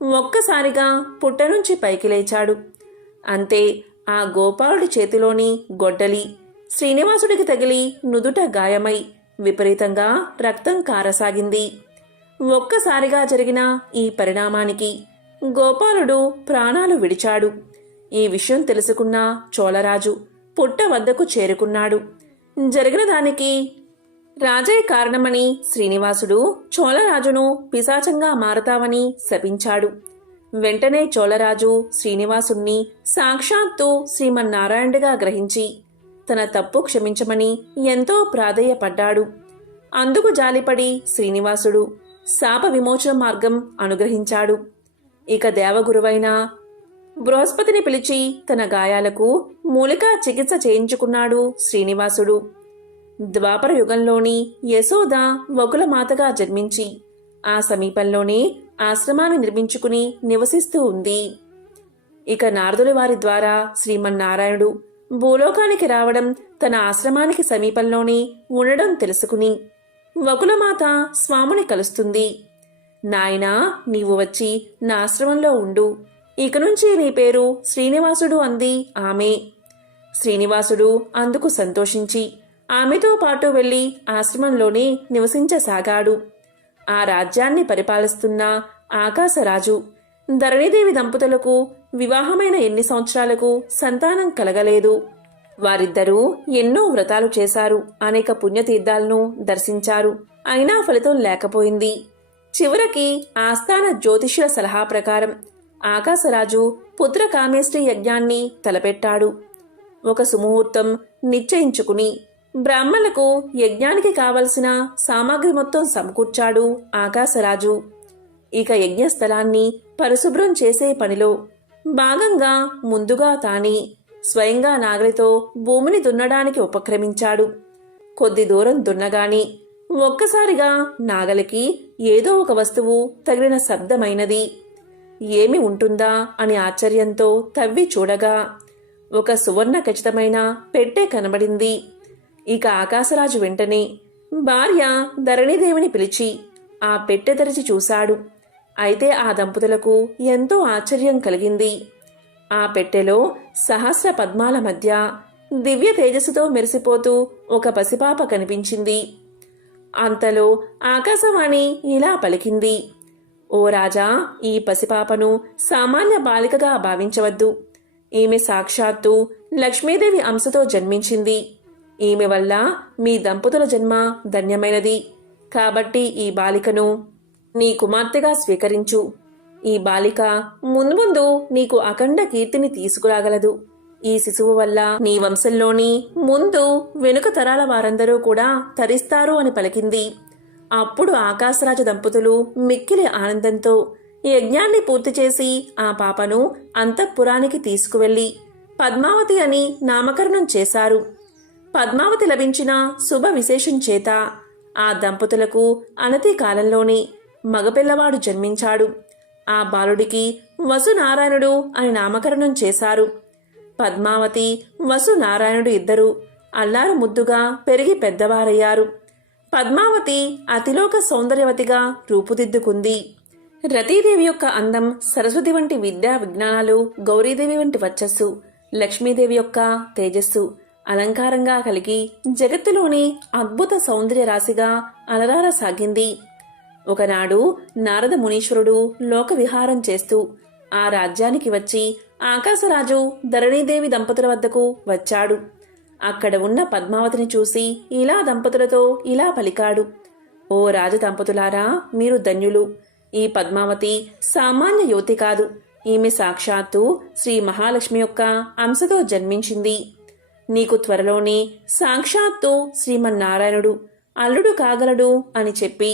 ఒక్కసారిగా పుట్ట నుంచి పైకి లేచాడు. అంతే, ఆ గోపాలుడి చేతిలోని గొడ్డలి శ్రీనివాసుడికి తగిలి నుదుట గాయమై విపరీతంగా రక్తం కారసాగింది. ఒక్కసారిగా జరిగిన ఈ పరిణామానికి గోపాలుడు ప్రాణాలు విడిచాడు. ఈ విషయం తెలుసుకున్న చోళరాజు పుట్ట వద్దకు చేరుకున్నాడు. జరిగిన దానికి రాజే కారణమని శ్రీనివాసుడు చోళరాజును పిశాచంగా మారతావని శపించాడు. వెంటనే చోళరాజు శ్రీనివాసుణ్ణి సాక్షాత్తు శ్రీమన్నారాయణుడిగా గ్రహించి తన తప్పు క్షమించమని ఎంతో ప్రాధేయపడ్డాడు. అందుకు జాలిపడి శ్రీనివాసుడు శాప విమోచన మార్గం అనుగ్రహించాడు. ఇక దేవగురువైన బృహస్పతిని పిలిచి తన గాయాలకు మూలికా చికిత్స చేయించుకున్నాడు శ్రీనివాసుడు. ద్వాపర యుగంలోని యశోద వకుల మాతగా జన్మించి ఆ సమీపంలోనే ఆశ్రమాన్ని నిర్మించుకుని నివసిస్తూ ఉంది. ఇక నారదుల వారి ద్వారా శ్రీమన్నారాయణుడు భూలోకానికి రావడం, తన ఆశ్రమానికి సమీపంలోనే ఉండడం తెలుసుకుని వకులమాత స్వామిని కలుస్తుంది. నాయనా, నీవు వచ్చి నా ఆశ్రమంలో ఉండు. ఇక నుంచి నీ పేరు శ్రీనివాసుడు అంది ఆమె. శ్రీనివాసుడు అందుకు సంతోషించి ఆమెతో పాటు వెళ్లి ఆశ్రమంలోనే నివసించసాగాడు. ఆ రాజ్యాన్ని పరిపాలిస్తున్న ఆకాశరాజు ధరణీదేవి దంపతులకు వివాహమైన ఎన్ని సంవత్సరాలకు సంతానం కలగలేదు. వారిద్దరూ ఎన్నో వ్రతాలు చేశారు, అనేక పుణ్యతీర్థాలను దర్శించారు. అయినా ఫలితం లేకపోయింది. చివరికి ఆస్థాన జ్యోతిష్యుల సలహా ప్రకారం ఆకాశరాజు పుత్ర కామేష్టి యజ్ఞాన్ని తలపెట్టాడు. ఒక సుముహూర్తం నిశ్చయించుకుని బ్రాహ్మణులకు యజ్ఞానికి కావలసిన సామాగ్రి మొత్తం సమకూర్చాడు ఆకాశరాజు. ఇక యజ్ఞస్థలాన్ని పరిశుభ్రం చేసే పనిలో భాగంగా ముందుగా తానే స్వయంగా నాగలితో భూమిని దున్నడానికి ఉపక్రమించాడు. కొద్ది దూరం దున్నగాని ఒక్కసారిగా నాగలికి ఏదో ఒక వస్తువు తగిలిన శబ్దమైనది. ఏమి ఉంటుందా అని ఆశ్చర్యంతో తవ్వి చూడగా ఒక సువర్ణ ఖచ్చితమైన పెట్టె కనబడింది. ఇక ఆకాశరాజు వెంటనే భార్య ధరణీదేవిని పిలిచి ఆ పెట్టె తెరిచి చూశాడు. అయితే ఆ దంపతులకు ఎంతో ఆశ్చర్యం కలిగింది. ఆ పెట్టెలో సహస్ర పద్మాల మధ్య దివ్య తేజస్సుతో మెరిసిపోతూ ఒక పసిపాప కనిపించింది. అంతలో ఆకాశవాణి ఇలా పలికింది: ఓ రాజా, ఈ పసిపాపను సామాన్య బాలికగా భావించవద్దు. ఈమె సాక్షాత్తు లక్ష్మీదేవి అంశతో జన్మించింది. ఈమె వల్ల మీ దంపతుల జన్మ ధన్యమైనది. కాబట్టి ఈ బాలికను నీ కుమార్తెగా స్వీకరించు. ఈ బాలిక ముందు నీకు అఖండ కీర్తిని తీసుకురాగలదు. ఈ శిశువు వల్ల నీ వంశంలోని ముందు వెనుక తరాల వారందరూ కూడా తరిస్తారు అని పలికింది. అప్పుడు ఆకాశరాజు దంపతులు మిక్కిలి ఆనందంతో యజ్ఞాన్ని పూర్తి చేసి ఆ పాపను అంతఃపురానికి తీసుకువెళ్లి పద్మావతి అని నామకరణం చేశారు. పద్మావతి లభించిన శుభ విశేషం చేత ఆ దంపతులకు అనతి కాలంలోనే మగపిల్లవాడు జన్మించాడు. ఆ బాలుడికి వసునారాయణుడు అని నామకరణం చేశారు. పద్మావతి, వసునారాయణుడు ఇద్దరూ అల్లారు ముద్దుగా పెరిగి పెద్దవారయ్యారు. పద్మావతి అతిలోక సౌందర్యవతిగా రూపుదిద్దుకుంది. రతీదేవి యొక్క అందం, సరస్వతి వంటి విద్యా విజ్ఞానాలు, గౌరీదేవి వంటి వర్చస్సు, లక్ష్మీదేవి యొక్క తేజస్సు అలంకారంగా కలిగి జగత్తులోని అద్భుత సౌందర్య రాశిగా అలరారసాగింది. ఒకనాడు నారద మునీశ్వరుడు లోక విహారం చేస్తూ ఆ రాజ్యానికి వచ్చి ఆకాశరాజు ధరణీదేవి దంపతుల వద్దకు వచ్చాడు. అక్కడ ఉన్న పద్మావతిని చూసి ఇలా దంపతులతో ఇలా పలికాడు: ఓ రాజ దంపతులారా, మీరు ధన్యులు. ఈ పద్మావతి సామాన్య యువతి కాదు. ఈమె సాక్షాత్తు శ్రీ మహాలక్ష్మి యొక్క అంశతో జన్మించింది. నీకు త్వరలోనే సాక్షాత్తు శ్రీమన్నారాయణుడు అల్లుడు కాగలడు అని చెప్పి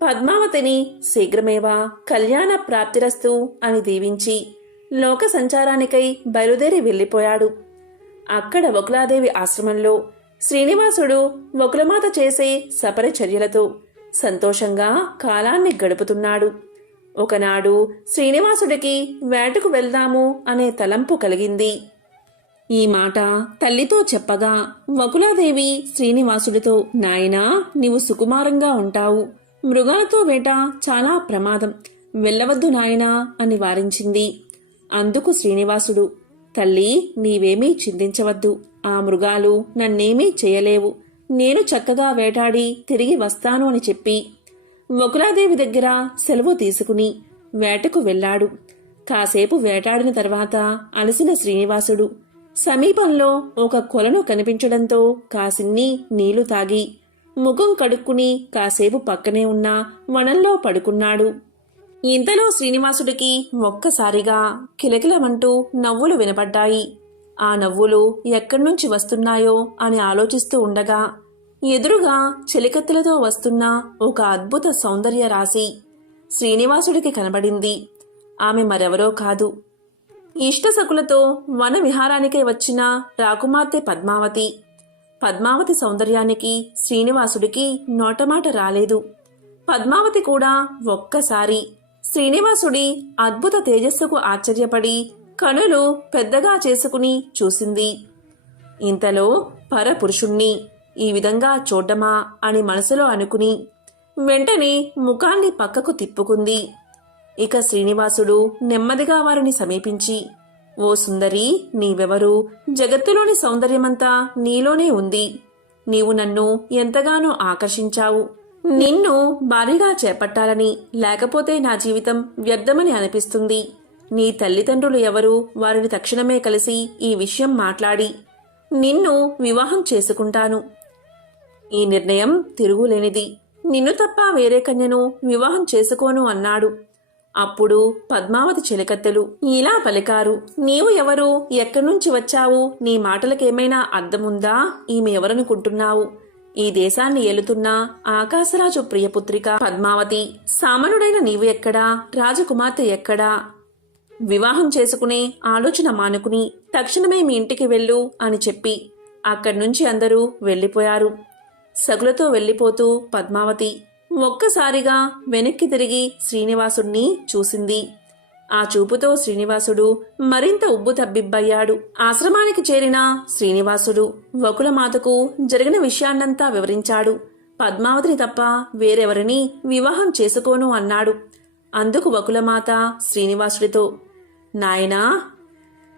పద్మావతిని శీఘ్రమేవా కళ్యాణ ప్రాప్తిరస్తు అని దీవించి లోక సంచారానికై బయలుదేరి వెళ్ళిపోయాడు. అక్కడ వకులాదేవి ఆశ్రమంలో శ్రీనివాసుడు వకులమాత చేసే సపరిచర్యలతో సంతోషంగా కాలాన్ని గడుపుతున్నాడు. ఒకనాడు శ్రీనివాసుడికి వేటకు వెళ్దాము అనే తలంపు కలిగింది. ఈ మాట తల్లితో చెప్పగా వకులాదేవి శ్రీనివాసుడితో, నాయనా, నీవు సుకుమారంగా ఉంటావు. మృగాలతో వేట చాలా ప్రమాదం. వెళ్ళవద్దు నాయనా అని వారించింది. అందుకు శ్రీనివాసుడు, తల్లి, నీవేమీ చింతించవద్దు. ఆ మృగాలు నన్నేమీ చేయలేవు. నేను చక్కగా వేటాడి తిరిగి వస్తాను అని చెప్పి వకులాదేవి దగ్గర సెలవు తీసుకుని వేటకు వెళ్ళాడు. కాసేపు వేటాడిన తర్వాత అలసిన శ్రీనివాసుడు సమీపంలో ఒక కొలను కనిపించడంతో కాసిన్ని నీళ్లు తాగి ముఖం కడుక్కుని కాసేపు పక్కనే ఉన్న వనంలో పడుకున్నాడు. ఇంతలో శ్రీనివాసుడికి ఒక్కసారిగా కిలకిలమంటూ నవ్వులు వినపడ్డాయి. ఆ నవ్వులు ఎక్కడ్నుంచి వస్తున్నాయో అని ఆలోచిస్తూ ఉండగా ఎదురుగా చెలికత్తెలతో వస్తున్న ఒక అద్భుత సౌందర్య రాశి శ్రీనివాసుడికి కనబడింది. ఆమె మరెవరో కాదు, ఇష్టసకులతో వన విహారానికై వచ్చిన రాకుమార్తె పద్మావతి. పద్మావతి సౌందర్యానికి శ్రీనివాసుడికి నోటమాట రాలేదు. పద్మావతి కూడా ఒక్కసారి శ్రీనివాసుడి అద్భుత తేజస్సుకు ఆశ్చర్యపడి కనులు పెద్దగా చేసుకుని చూసింది. ఇంతలో పరపురుషుణ్ణి ఈ విధంగా చూడ్డమా అని మనసులో అనుకుని వెంటనే ముఖాన్ని పక్కకు తిప్పుకుంది. ఇక శ్రీనివాసుడు నెమ్మదిగా వారిని సమీపించి, ఓ సుందరి, నీవెవరు? జగత్తులోని సౌందర్యమంతా నీలోనే ఉంది. నీవు నన్ను ఎంతగానో ఆకర్షించావు. నిన్ను భారీగా చేపట్టాలని, లేకపోతే నా జీవితం వ్యర్థమని అనిపిస్తుంది. నీ తల్లిదండ్రులు ఎవరు? వారిని తక్షణమే కలిసి ఈ విషయం మాట్లాడి నిన్ను వివాహం చేసుకుంటాను. ఈ నిర్ణయం తిరుగులేనిది. నిన్ను తప్ప వేరే కన్యను వివాహం చేసుకోను అన్నాడు. అప్పుడు పద్మావతి చెలికత్తెలు ఇలా పలికారు, నీవు ఎవరు? ఎక్కడ్నుంచి వచ్చావు? నీ మాటలకేమైనా అర్థముందా? ఈమె ఎవరనుకుంటున్నావు? ఈ దేశాన్ని ఏలుతున్న ఆకాశరాజు ప్రియపుత్రిక పద్మావతి. సామాన్యుడైన నీవు ఎక్కడా? రాజకుమార్తె ఎక్కడా? వివాహం చేసుకునే ఆలోచన మానుకుని తక్షణమే మీ ఇంటికి వెళ్ళు అని చెప్పి అక్కడ్నుంచి అందరూ వెళ్ళిపోయారు. సగులతో వెళ్ళిపోతూ పద్మావతి ఒక్కసారిగా వెనక్కి తిరిగి శ్రీనివాసుణ్ణి చూసింది. ఆ చూపుతో శ్రీనివాసుడు మరింత ఉబ్బుతబ్బిబ్బయ్యాడు. ఆశ్రమానికి చేరిన శ్రీనివాసుడు వకులమాతకు జరిగిన విషయాన్నంతా వివరించాడు. పద్మావతిని తప్ప వేరెవరిని వివాహం చేసుకోను అన్నాడు. అందుకు వకులమాత శ్రీనివాసుడితో, నాయనా,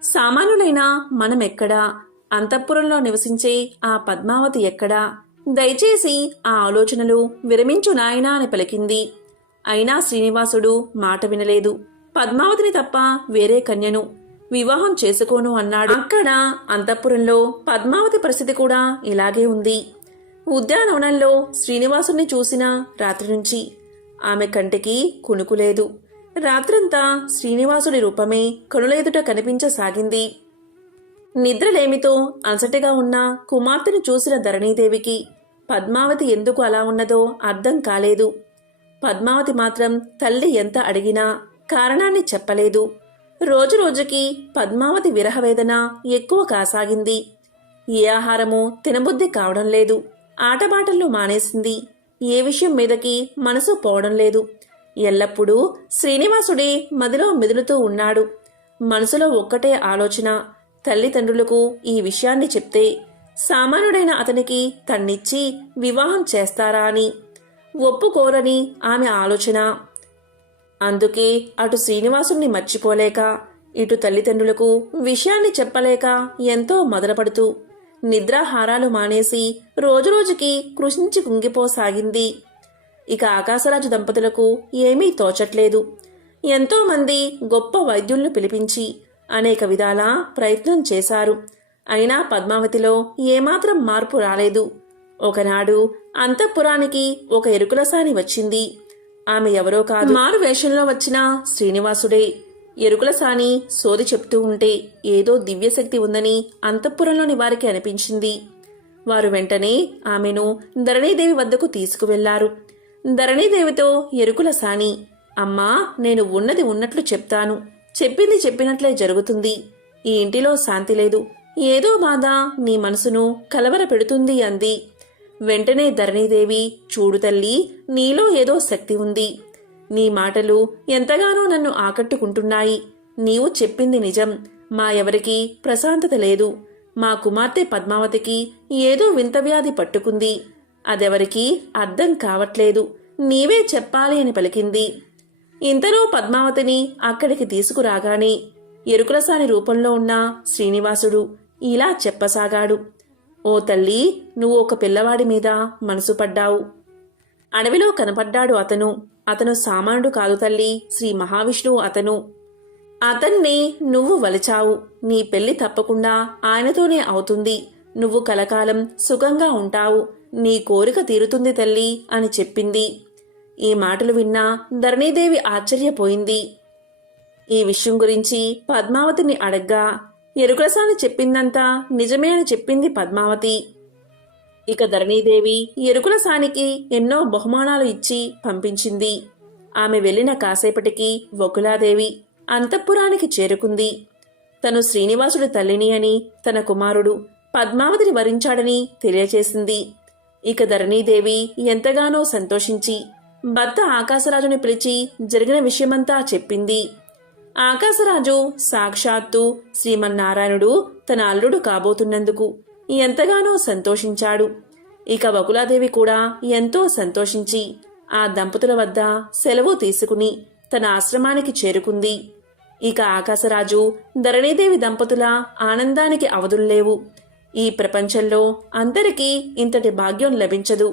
సామాన్యులైన మనమెక్కడా? అంతఃపురంలో నివసించే ఆ పద్మావతి ఎక్కడా? దయచేసి ఆ ఆలోచనలు విరమించు నాయనా అని పలికింది. అయినా శ్రీనివాసుడు మాట వినలేదు. పద్మావతిని తప్ప వేరే కన్యను వివాహం చేసుకోను అన్నాడు. అక్కడ అంతఃపురంలో పద్మావతి పరిస్థితి కూడా ఇలాగే ఉంది. ఉద్యానవనంలో శ్రీనివాసుని చూసిన రాత్రి నుంచి ఆమె కంటికి కునుకులేదు. రాత్రంతా శ్రీనివాసుడి రూపమే కనుల ఎదుట కనిపించసాగింది. నిద్రలేమితో అలసటగా ఉన్న కుమార్తెను చూసిన ధరణీదేవికి పద్మావతి ఎందుకు అలా ఉన్నదో అర్థం కాలేదు. పద్మావతి మాత్రం తల్లి ఎంత అడిగినా కారణాన్ని చెప్పలేదు. రోజురోజుకి పద్మావతి విరహవేదన ఎక్కువ కాసాగింది. ఏ ఆహారము తినబుద్ధి కావడం లేదు. ఆటబాటల్లో మానేసింది. ఏ విషయం మీదకి మనసు పోవడం లేదు. ఎల్లప్పుడూ శ్రీనివాసుడే మదిలో మెదులుతూ ఉన్నాడు. మనసులో ఒక్కటే ఆలోచన, తల్లిదండ్రులకు ఈ విషయాన్ని చెప్తే సామాన్యుడైన అతనికి తన్నిచ్చి వివాహం చేస్తారా అని. ఒప్పుకోరని ఆమె ఆలోచన. అందుకే అటు శ్రీనివాసుని మర్చిపోలేక, ఇటు తల్లిదండ్రులకు విషయాన్ని చెప్పలేక ఎంతో మొదలుపడుతూ నిద్రాహారాలు మానేసి రోజురోజుకి కృషించి కుంగిపోసాగింది. ఇక ఆకాశరాజు దంపతులకు ఏమీ తోచట్లేదు. ఎంతోమంది గొప్ప వైద్యులను పిలిపించి అనేక విధాల ప్రయత్నం చేశారు. అయినా పద్మావతిలో ఏమాత్రం మార్పు రాలేదు. ఒకనాడు అంతఃపురానికి ఒక ఎరుకులసాని వచ్చింది. ఆమె ఎవరో కాదు, మారు వేషంలో వచ్చిన శ్రీనివాసుడే. ఎరుకులసాని సోది చెప్తూ ఉంటే ఏదో దివ్యశక్తి ఉందని అంతఃపురంలోని వారికి అనిపించింది. వారు వెంటనే ఆమెను ధరణీదేవి వద్దకు తీసుకువెళ్లారు. ధరణీదేవితో ఎరుకులసాని, అమ్మా, నేను ఉన్నది ఉన్నట్లు చెప్తాను. చెప్పింది చెప్పినట్లే జరుగుతుంది. ఈ ఇంటిలో శాంతి లేదు. ఏదో బాధ నీ మనసును కలవర పెడుతుంది అంది. వెంటనే ధరణీదేవి, చూడు తల్లి, నీలో ఏదో శక్తి ఉంది. నీ మాటలు ఎంతగానో నన్ను ఆకట్టుకుంటున్నాయి. నీవు చెప్పింది నిజం. మా ఎవరికీ ప్రశాంతత లేదు. మా కుమార్తె పద్మావతికి ఏదో వింత వ్యాధి పట్టుకుంది. అదెవరికీ అర్థం కావట్లేదు. నీవే చెప్పాలి అని పలికింది. ఇంతలో పద్మావతిని అక్కడికి తీసుకురాగానే ఎరుకులసాని రూపంలో ఉన్న శ్రీనివాసుడు ఇలా చెప్పసాగాడు. ఓ తల్లి, నువ్వు ఒక పిల్లవాడి మీద మనసు పడ్డావు. అడవిలో కనపడ్డాడు అతను. అతను సామాన్యుడు కాదు తల్లి, శ్రీ మహావిష్ణువు అతను. అతన్ని నువ్వు వలిచావు. నీ పెళ్లి తప్పకుండా ఆయనతోనే అవుతుంది. నువ్వు కలకాలం సుఖంగా ఉంటావు. నీ కోరిక తీరుతుంది తల్లి అని చెప్పింది. ఈ మాటలు విన్నా ధరణీదేవి ఆశ్చర్యపోయింది. ఈ విషయం గురించి పద్మావతిని అడగ్గా ఎరుకులసాని చెప్పిందంతా నిజమే అని చెప్పింది పద్మావతి. ఇక ధరణీదేవి ఎరుకులసానికి ఎన్నో బహుమానాలు ఇచ్చి పంపించింది. ఆమె వెళ్లిన కాసేపటికి వకులాదేవి అంతఃపురానికి చేరుకుంది. తను శ్రీనివాసుడి తల్లిని అని, తన కుమారుడు పద్మావతిని వరించాడని తెలియచేసింది. ఇక ధరణీదేవి ఎంతగానో సంతోషించి భర్త ఆకాశరాజుని పిలిచి జరిగిన విషయమంతా చెప్పింది. ఆకాశరాజు సాక్షాత్తు శ్రీమన్నారాయణుడు తన అల్లుడు కాబోతున్నందుకు ఎంతగానో సంతోషించాడు. ఇక వకులాదేవి కూడా ఎంతో సంతోషించి ఆ దంపతుల వద్ద సెలవు తీసుకుని తన ఆశ్రమానికి చేరుకుంది. ఇక ఆకాశరాజు ధరణీదేవి దంపతుల ఆనందానికి అవధుల్లేవు. ఈ ప్రపంచంలో అందరికీ ఇంతటి భాగ్యం లభించదు.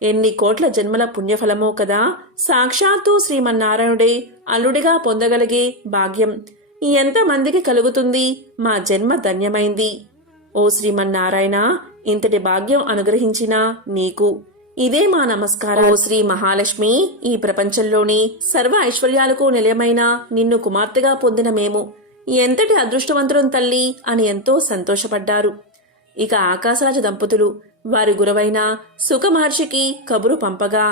ఎన్ని కోట్ల జన్మల పుణ్యఫలమో కదా సాక్షాత్తు శ్రీమన్నారాయణుడే అల్లుడిగా పొందగలిగే భాగ్యం ఎంతమందికి కలుగుతుంది. మా జన్మ ధన్యమైంది. ఓ శ్రీమన్నారాయణ, ఇంతటి భాగ్యం అనుగ్రహించిన నీకు ఇదే మా నమస్కారం. ఓ శ్రీ మహాలక్ష్మి, ఈ ప్రపంచంలోని సర్వ ఐశ్వర్యాలకు నిలయమైన నిన్ను కుమార్తెగా పొందిన మేము ఎంతటి అదృష్టవంతులం తల్లి అని ఎంతో సంతోషపడ్డారు. ఇక ఆకాశరాజు దంపతులు వారి గురువైన సుఖ మహర్షికి కబురు పంపగా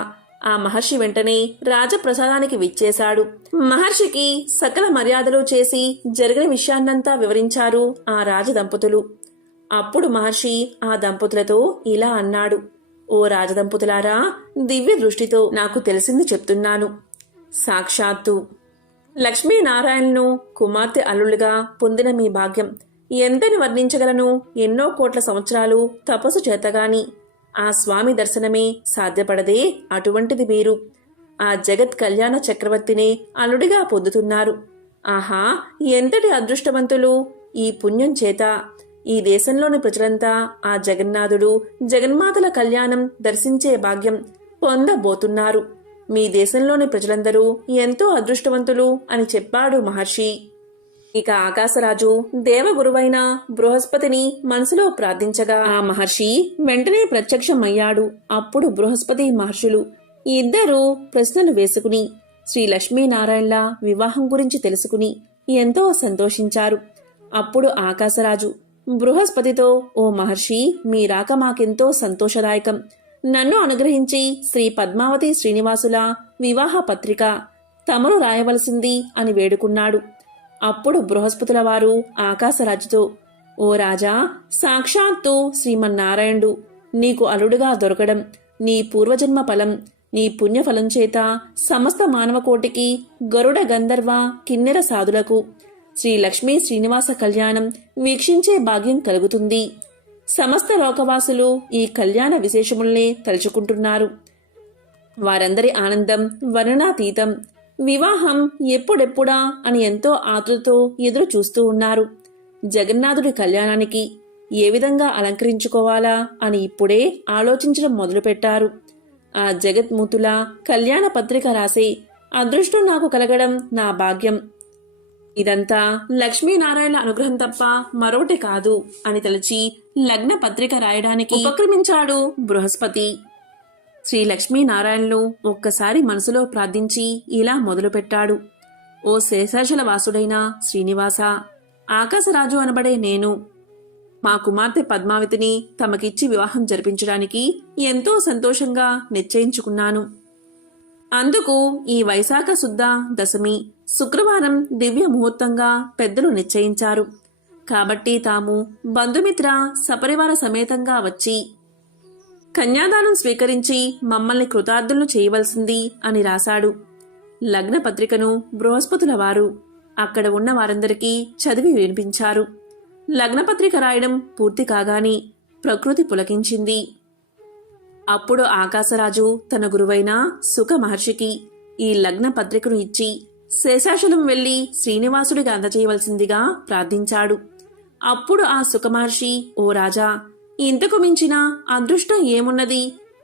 ఆ మహర్షి వెంటనే రాజప్రసాదానికి విచ్చేశాడు. మహర్షికి సకల మర్యాదలు చేసి జరిగిన విషయాన్నంతా వివరించారు ఆ రాజదంపతులు. అప్పుడు మహర్షి ఆ దంపతులతో ఇలా అన్నాడు. ఓ రాజదంపతులారా, దివ్య దృష్టితో నాకు తెలిసింది చెప్తున్నాను. సాక్షాత్తు లక్ష్మీనారాయణను కుమార్తె అల్లులుగా పొందిన మీ భాగ్యం ఎంతని వర్ణించగలను. ఎన్నో కోట్ల సంవత్సరాలు తపస్సు చేతగాని ఆ స్వామి దర్శనమే సాధ్యపడదే. అటువంటిది మీరు ఆ జగత్ కళ్యాణ చక్రవర్తిని అల్లుడిగా పొందుతున్నారు. ఆహా, ఎంతటి అదృష్టవంతులు! ఈ పుణ్యం చేత ఈ దేశంలోని ప్రజలంతా ఆ జగన్నాథుడు జగన్మాతల కళ్యాణం దర్శించే భాగ్యం పొందబోతున్నారు. మీ దేశంలోని ప్రజలందరూ ఎంతో అదృష్టవంతులు అని చెప్పాడు మహర్షి. ఇక ఆకాశరాజు దేవగురువైన బృహస్పతిని మనసులో ప్రార్థించగా ఆ మహర్షి వెంటనే ప్రత్యక్షమయ్యాడు. అప్పుడు బృహస్పతి మహర్షులు ఇద్దరూ ప్రశ్నలు వేసుకుని శ్రీ లక్ష్మీనారాయణల వివాహం గురించి తెలుసుకుని ఎంతో సంతోషించారు. అప్పుడు ఆకాశరాజు బృహస్పతితో, ఓ మహర్షి, మీ రాక మాకెంతో సంతోషదాయకం. నన్ను అనుగ్రహించి శ్రీ పద్మావతి శ్రీనివాసుల వివాహ పత్రిక తమరు రాయవలసింది అని వేడుకున్నాడు. అప్పుడు బృహస్పతుల వారు ఆకాశరాజుతో, ఓ రాజా, సాక్షాత్తు శ్రీమన్నారాయణుడు నీకు అల్లుడుగా దొరకడం నీ పూర్వజన్మ ఫలం. నీ పుణ్యఫలం చేత సమస్త మానవకోటికి గరుడ గంధర్వ కిన్నెర సాధులకు శ్రీ లక్ష్మీ శ్రీనివాస కళ్యాణం వీక్షించే భాగ్యం కలుగుతుంది. సమస్త లోకవాసులు ఈ కళ్యాణ విశేషముల్నే తలుచుకుంటున్నారు. వారందరి ఆనందం వర్ణనాతీతం. వివాహం ఎప్పుడెప్పుడా అని ఎంతో ఆతృతతో ఎదురు చూస్తూ ఉన్నారు. జగన్నాథుడి కళ్యాణానికి ఏ విధంగా అలంకరించుకోవాలా అని ఇప్పుడే ఆలోచించడం మొదలుపెట్టారు. ఆ జగత్మూతుల కళ్యాణ పత్రిక రాసే అదృష్టం నాకు కలగడం నా భాగ్యం. ఇదంతా లక్ష్మీనారాయణ అనుగ్రహం తప్ప మరొకటి కాదు అని తలచి లగ్న పత్రిక రాయడానికి ఉపక్రమించాడు బృహస్పతి. శ్రీ లక్ష్మీనారాయణలు ఒక్కసారి మనసులో ప్రార్థించి ఇలా మొదలుపెట్టాడు. ఓ శేషాచల వాసుడైన శ్రీనివాస, ఆకాశరాజు అనబడే నేను మా కుమార్తె పద్మావతిని తమకిచ్చి వివాహం జరిపించడానికి ఎంతో సంతోషంగా నిశ్చయించుకున్నాను. అందుకు ఈ వైశాఖ శుద్ధ దశమి శుక్రవారం దివ్య ముహూర్తంగా పెద్దలు నిశ్చయించారు. కాబట్టి తాము బంధుమిత్ర సపరివార సమేతంగా వచ్చి కన్యాదానం స్వీకరించి మమ్మల్ని కృతార్థులను చేయవలసింది అని రాశాడు. లగ్న పత్రికను బృహస్పతుల వారు అక్కడ ఉన్న వారందరికీ చదివి వినిపించారు. లగ్నపత్రిక రాయడం పూర్తి కాగాని ప్రకృతి పులకించింది. అప్పుడు ఆకాశరాజు తన గురువైన సుఖ మహర్షికి ఈ లగ్న పత్రికను ఇచ్చి శేషాచలం వెళ్లి శ్రీనివాసుడికి అందజేయవలసిందిగా ప్రార్థించాడు. అప్పుడు ఆ సుఖమహర్షి, ఓ రాజా, ఇంతకు మించిన అదృష్టం ఏమున్నది?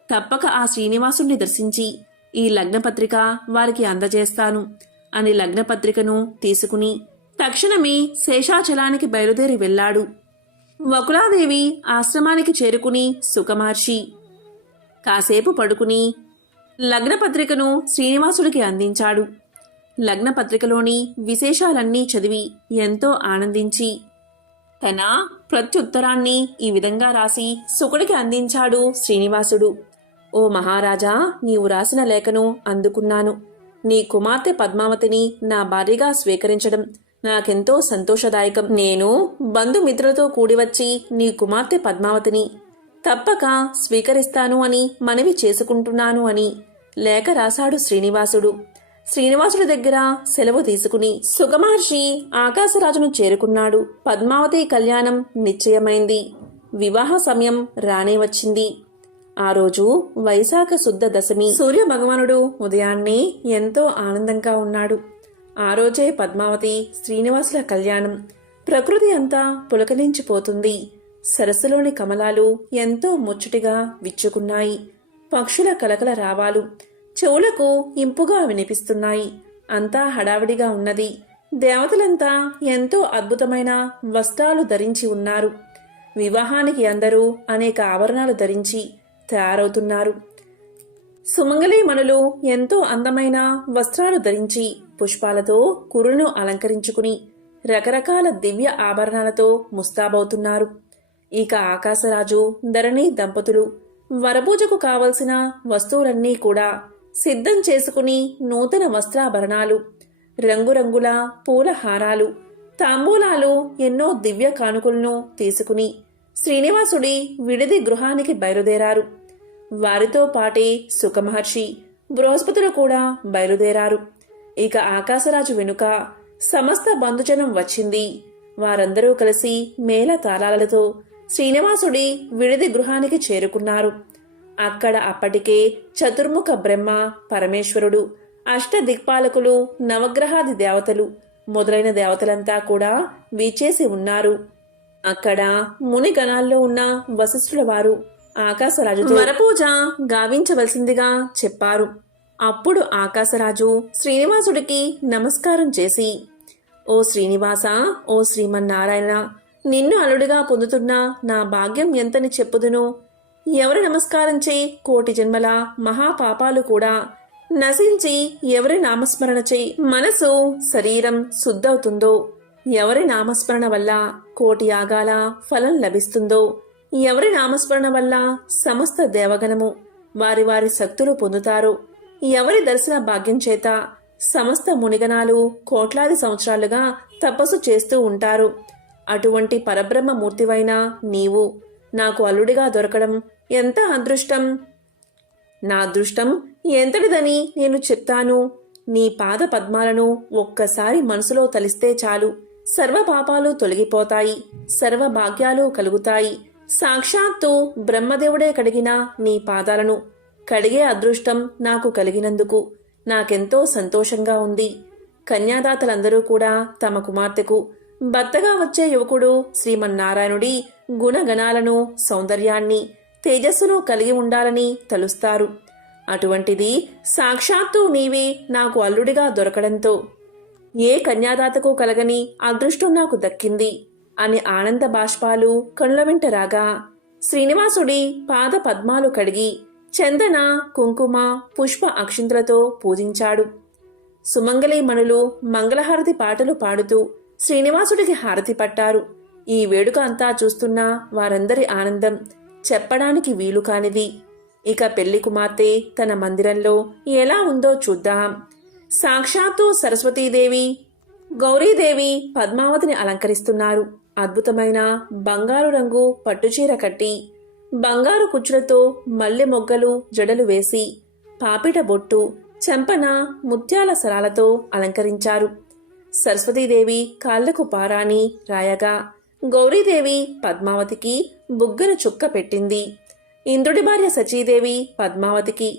తప్పక ఆ శ్రీనివాసుడిని దర్శించి ఈ లగ్నపత్రిక వారికి అందజేస్తాను అని లగ్నపత్రికను తీసుకుని తక్షణమే శేషాచలానికి బయలుదేరి వెళ్లాడు. వకులాదేవి ఆశ్రమానికి చేరుకుని సుఖమహర్షి కాసేపు పడుకుని లగ్నపత్రికను శ్రీనివాసుడికి అందించాడు. లగ్నపత్రికలోని విశేషాలన్నీ చదివి ఎంతో ఆనందించి తన ప్రత్యుత్తరాన్ని ఈ విధంగా రాసి సుకుడికి అందించాడు శ్రీనివాసుడు. ఓ మహారాజా, నీవు రాసిన లేఖను అందుకున్నాను. నీ కుమార్తె పద్మావతిని నా భార్యగా స్వీకరించడం నాకెంతో సంతోషదాయకం. నేను బంధుమిత్రులతో కూడివచ్చి నీ కుమార్తె పద్మావతిని తప్పక స్వీకరిస్తాను అని మనవి చేసుకుంటున్నాను అని లేఖ రాశాడు శ్రీనివాసుడు. శ్రీనివాసుడి దగ్గర సెలవు తీసుకుని సుఖమహర్షి ఆకాశరాజును చేరుకున్నాడు. పద్మావతి కళ్యాణం నిశ్చయమైంది. వివాహ సమయం రానే వచ్చింది. ఆ రోజు వైశాఖ శుద్ధ దశమి. సూర్య భగవానుడు ఉదయాన్నే ఎంతో ఆనందంగా ఉన్నాడు. ఆ రోజే పద్మావతి శ్రీనివాసుల కళ్యాణం. ప్రకృతి అంతా పులకరించిపోతుంది. సరస్సులోని కమలాలు ఎంతో ముచ్చటిగా విచ్చుకున్నాయి. పక్షుల కలకల రావాలు చెవులకు ఇంపుగా వినిపిస్తున్నాయి. అంతా హడావిడిగా ఉన్నది. దేవతలంతా ఎంతో అద్భుతమైన వస్త్రాలు ధరించి ఉన్నారు. వివాహానికి అందరూ అనేక ఆభరణాలు ధరించి తయారవుతున్నారు. సుమంగళీమణులు ఎంతో అందమైన వస్త్రాలు ధరించి పుష్పాలతో కురులను అలంకరించుకుని రకరకాల దివ్య ఆభరణాలతో ముస్తాబవుతున్నారు. ఇక ఆకాశరాజు ధరణి దంపతులు వరపూజకు కావలసిన వస్తువులన్నీ కూడా సిద్ధం చేసుకుని నూతన వస్త్రాభరణాలు, రంగురంగుల పూల హారాలు, తాంబూలాలు, ఎన్నో దివ్య కానుకలను తీసుకుని శ్రీనివాసుడి విడిది గృహానికి బయలుదేరారు. వారితో పాటే సుఖమహర్షి, బృహస్పతులు కూడా బయలుదేరారు. ఇక ఆకాశరాజు వెనుక సమస్త బంధుజనం వచ్చింది. వారందరూ కలిసి మేళ తాళాలతో శ్రీనివాసుడి విడిది గృహానికి చేరుకున్నారు. అక్కడ అప్పటికే చతుర్ముఖ బ్రహ్మ, పరమేశ్వరుడు, అష్టదిక్పాలకులు, నవగ్రహాది దేవతలు మొదలైన దేవతలంతా కూడా వీచేసి ఉన్నారు. అక్కడ మునిగణాల్లో ఉన్న వశిష్ఠుల వారు ఆకాశరాజుతో వరపూజ గావించవలసిందిగా చెప్పారు. అప్పుడు ఆకాశరాజు శ్రీనివాసుడికి నమస్కారం చేసి, ఓ శ్రీనివాస, ఓ శ్రీమన్నారాయణ, నిన్ను అల్లుడిగా పొందుతున్న నా భాగ్యం ఎంతని చెప్పుదును. ఎవరి నమస్కారంచే కోటి జన్మల మహాపాపాలు కూడా నశించి ఎవరి నామస్మరణచే మనసు శరీరం శుద్ధవుతుందో, ఎవరి నామస్మరణ వల్ల కోటి యాగాల ఫలం లభిస్తుందో, ఎవరి నామస్మరణ వల్ల సమస్త దేవగణము వారి వారి శక్తులు పొందుతారో, ఎవరి దర్శన భాగ్యం చేత సమస్త మునిగణాలు కోట్లాది సంవత్సరాలుగా తపస్సు చేస్తూ ఉంటారు. అటువంటి పరబ్రహ్మ మూర్తివైన నీవు నాకు అల్లుడిగా దొరకడం ఎంత అదృష్టం. నా అదృష్టం ఎంతటిదని నేను చెప్తాను. నీ పాద పద్మాలను ఒక్కసారి మనసులో తలిస్తే చాలు, సర్వ పాపాలు తొలగిపోతాయి, సర్వ భాగ్యాలు కలుగుతాయి. సాక్షాత్తు బ్రహ్మదేవుడే కడిగిన నీ పాదాలను కడిగే అదృష్టం నాకు కలిగినందుకు నాకెంతో సంతోషంగా ఉంది. కన్యాదాతలందరూ కూడా తమ కుమార్తెకు భర్తగా వచ్చే యువకుడు శ్రీమన్నారాయణుడి గుణగణాలను, సౌందర్యాన్ని, తేజస్సును కలిగి ఉండాలని తలుస్తారు. అటువంటిది సాక్షాత్తు నీవే నాకు అల్లుడిగా దొరకడంతో ఏ కన్యాదాతకు కలగని అదృష్టం నాకు దక్కింది అని ఆనంద బాష్పాలు కనుల వెంట రాగా శ్రీనివాసుడి పాద పద్మాలు కడిగి చందన, కుంకుమ, పుష్ప అక్షింతలతో పూజించాడు. సుమంగళీమణులు మంగళహారతి పాటలు పాడుతూ శ్రీనివాసుడికి హారతి పట్టారు. ఈ వేడుక అంతా చూస్తున్న వారందరి ఆనందం చెప్పడానికి వీలు కానిది. ఇక పెళ్లి కుమార్తె తన మందిరంలో ఎలా ఉందో చూద్దాం. సాక్షాత్తు సరస్వతీదేవి, గౌరీదేవి పద్మావతిని అలంకరిస్తున్నారు. అద్భుతమైన బంగారు రంగు పట్టుచీర కట్టి బంగారు కుచ్చులతో మల్లె మొగ్గలు జడలు వేసి పాపిట బొట్టు, చెంపన ముత్యాల సరాలతో అలంకరించారు. సరస్వతీదేవి కాళ్లకు పారాని రాయగా గౌరీదేవి పద్మావతికి బుగ్గన చుక్క పెట్టింది. ఇంద్రుడి భార్య సచీదేవి పద్మావతికి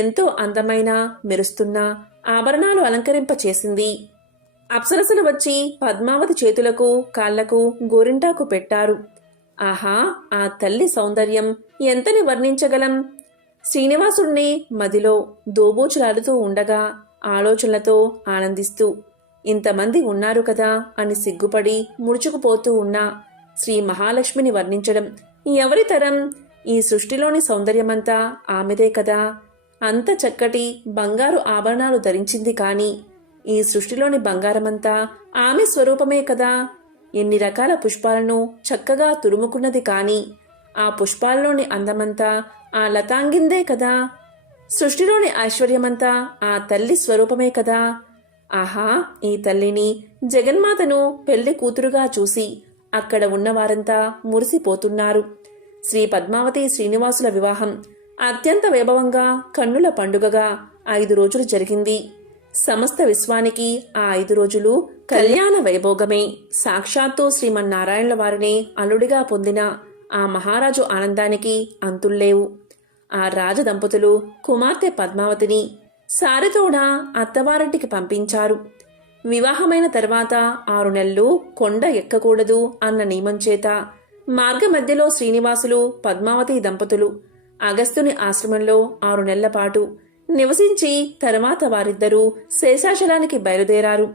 ఎంతో అందమైన మెరుస్తున్న ఆభరణాలు అలంకరింప చేసింది. అప్సరసలు వచ్చి పద్మావతి చేతులకు కాళ్లకు గోరింటాకు పెట్టారు. ఆహా, ఆ తల్లి సౌందర్యం ఎంతని వర్ణించగలం. శ్రీనివాసుణ్ణి మదిలో దోబూచులాడుతూ ఉండగా ఆలోచనలతో ఆనందిస్తూ ఇంతమంది ఉన్నారు కదా అని సిగ్గుపడి ముడుచుకుపోతూ ఉన్న శ్రీ మహాలక్ష్మిని వర్ణించడం ఎవరి తరం. ఈ సృష్టిలోని సౌందర్యమంతా ఆమెదే కదా. అంత చక్కటి బంగారు ఆభరణాలు ధరించింది కాని ఈ సృష్టిలోని బంగారమంతా ఆమె స్వరూపమే కదా. ఎన్ని రకాల పుష్పాలను చక్కగా తురుముకున్నది కాని ఆ పుష్పాల్లోని అందమంతా ఆ లతాంగిందే కదా. సృష్టిలోని ఐశ్వర్యమంతా ఆ తల్లి స్వరూపమే కదా. ఆహా, ఈ తల్లిని జగన్మాతను పెళ్లి కూతురుగా చూసి అక్కడ ఉన్నవారంతా మురిసిపోతున్నారు. శ్రీ పద్మావతి శ్రీనివాసుల వివాహం అత్యంత వైభవంగా కన్నుల పండుగగా 5 రోజులు జరిగింది. సమస్త విశ్వానికి ఆ 5 రోజులు కళ్యాణ వైభోగమే. సాక్షాత్తు శ్రీమన్నారాయణుల వారిని అల్లుడిగా పొందిన ఆ మహారాజు ఆనందానికి అంతుల్లేవు. ఆ రాజదంపతులు కుమార్తె పద్మావతిని సారెతోడా అత్తవారింటికి పంపించారు. వివాహమైన తర్వాత 6 నెలలు కొండ ఎక్కకూడదు అన్న నియమం చేత మార్గమధ్యలో శ్రీనివాసులు పద్మావతి దంపతులు అగస్త్యుని ఆశ్రమంలో 6 నెలల పాటు నివసించి తర్వాత వారిద్దరూ శేషాచలానికి బయలుదేరారు.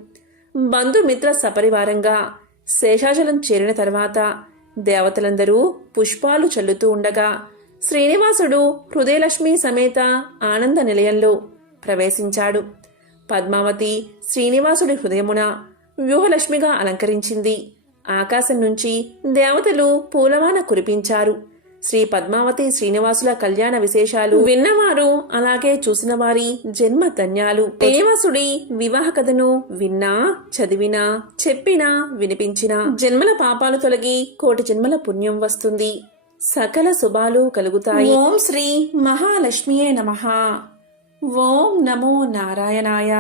బంధుమిత్ర సపరివారంగా శేషాచలం చేరిన తర్వాత దేవతలందరూ పుష్పాలు చల్లుతూ ఉండగా శ్రీనివాసుడు హృదయలక్ష్మి సమేత ఆనంద నిలయంలో ప్రవేశించాడు. పద్మావతి శ్రీనివాసుడి హృదయమున వ్యూహలక్ష్మిగా అలంకరించింది. ఆకాశం నుంచి దేవతలు పూలవాన కురిపించారు. శ్రీ పద్మావతి శ్రీనివాసుల కళ్యాణ విశేషాలు విన్నవారు అలాగే చూసిన వారి జన్మ ధన్యాలు. శ్రీనివాసుడి వివాహ కథను విన్నా, చదివినా, చెప్పినా, వినిపించినా జన్మల పాపాలు తొలగి కోటి జన్మల పుణ్యం వస్తుంది. సకల శుభాలు కలుగుతాయి. ఓం శ్రీ మహాలక్ష్మియే నమః. ఓం నమో నారాయణాయ.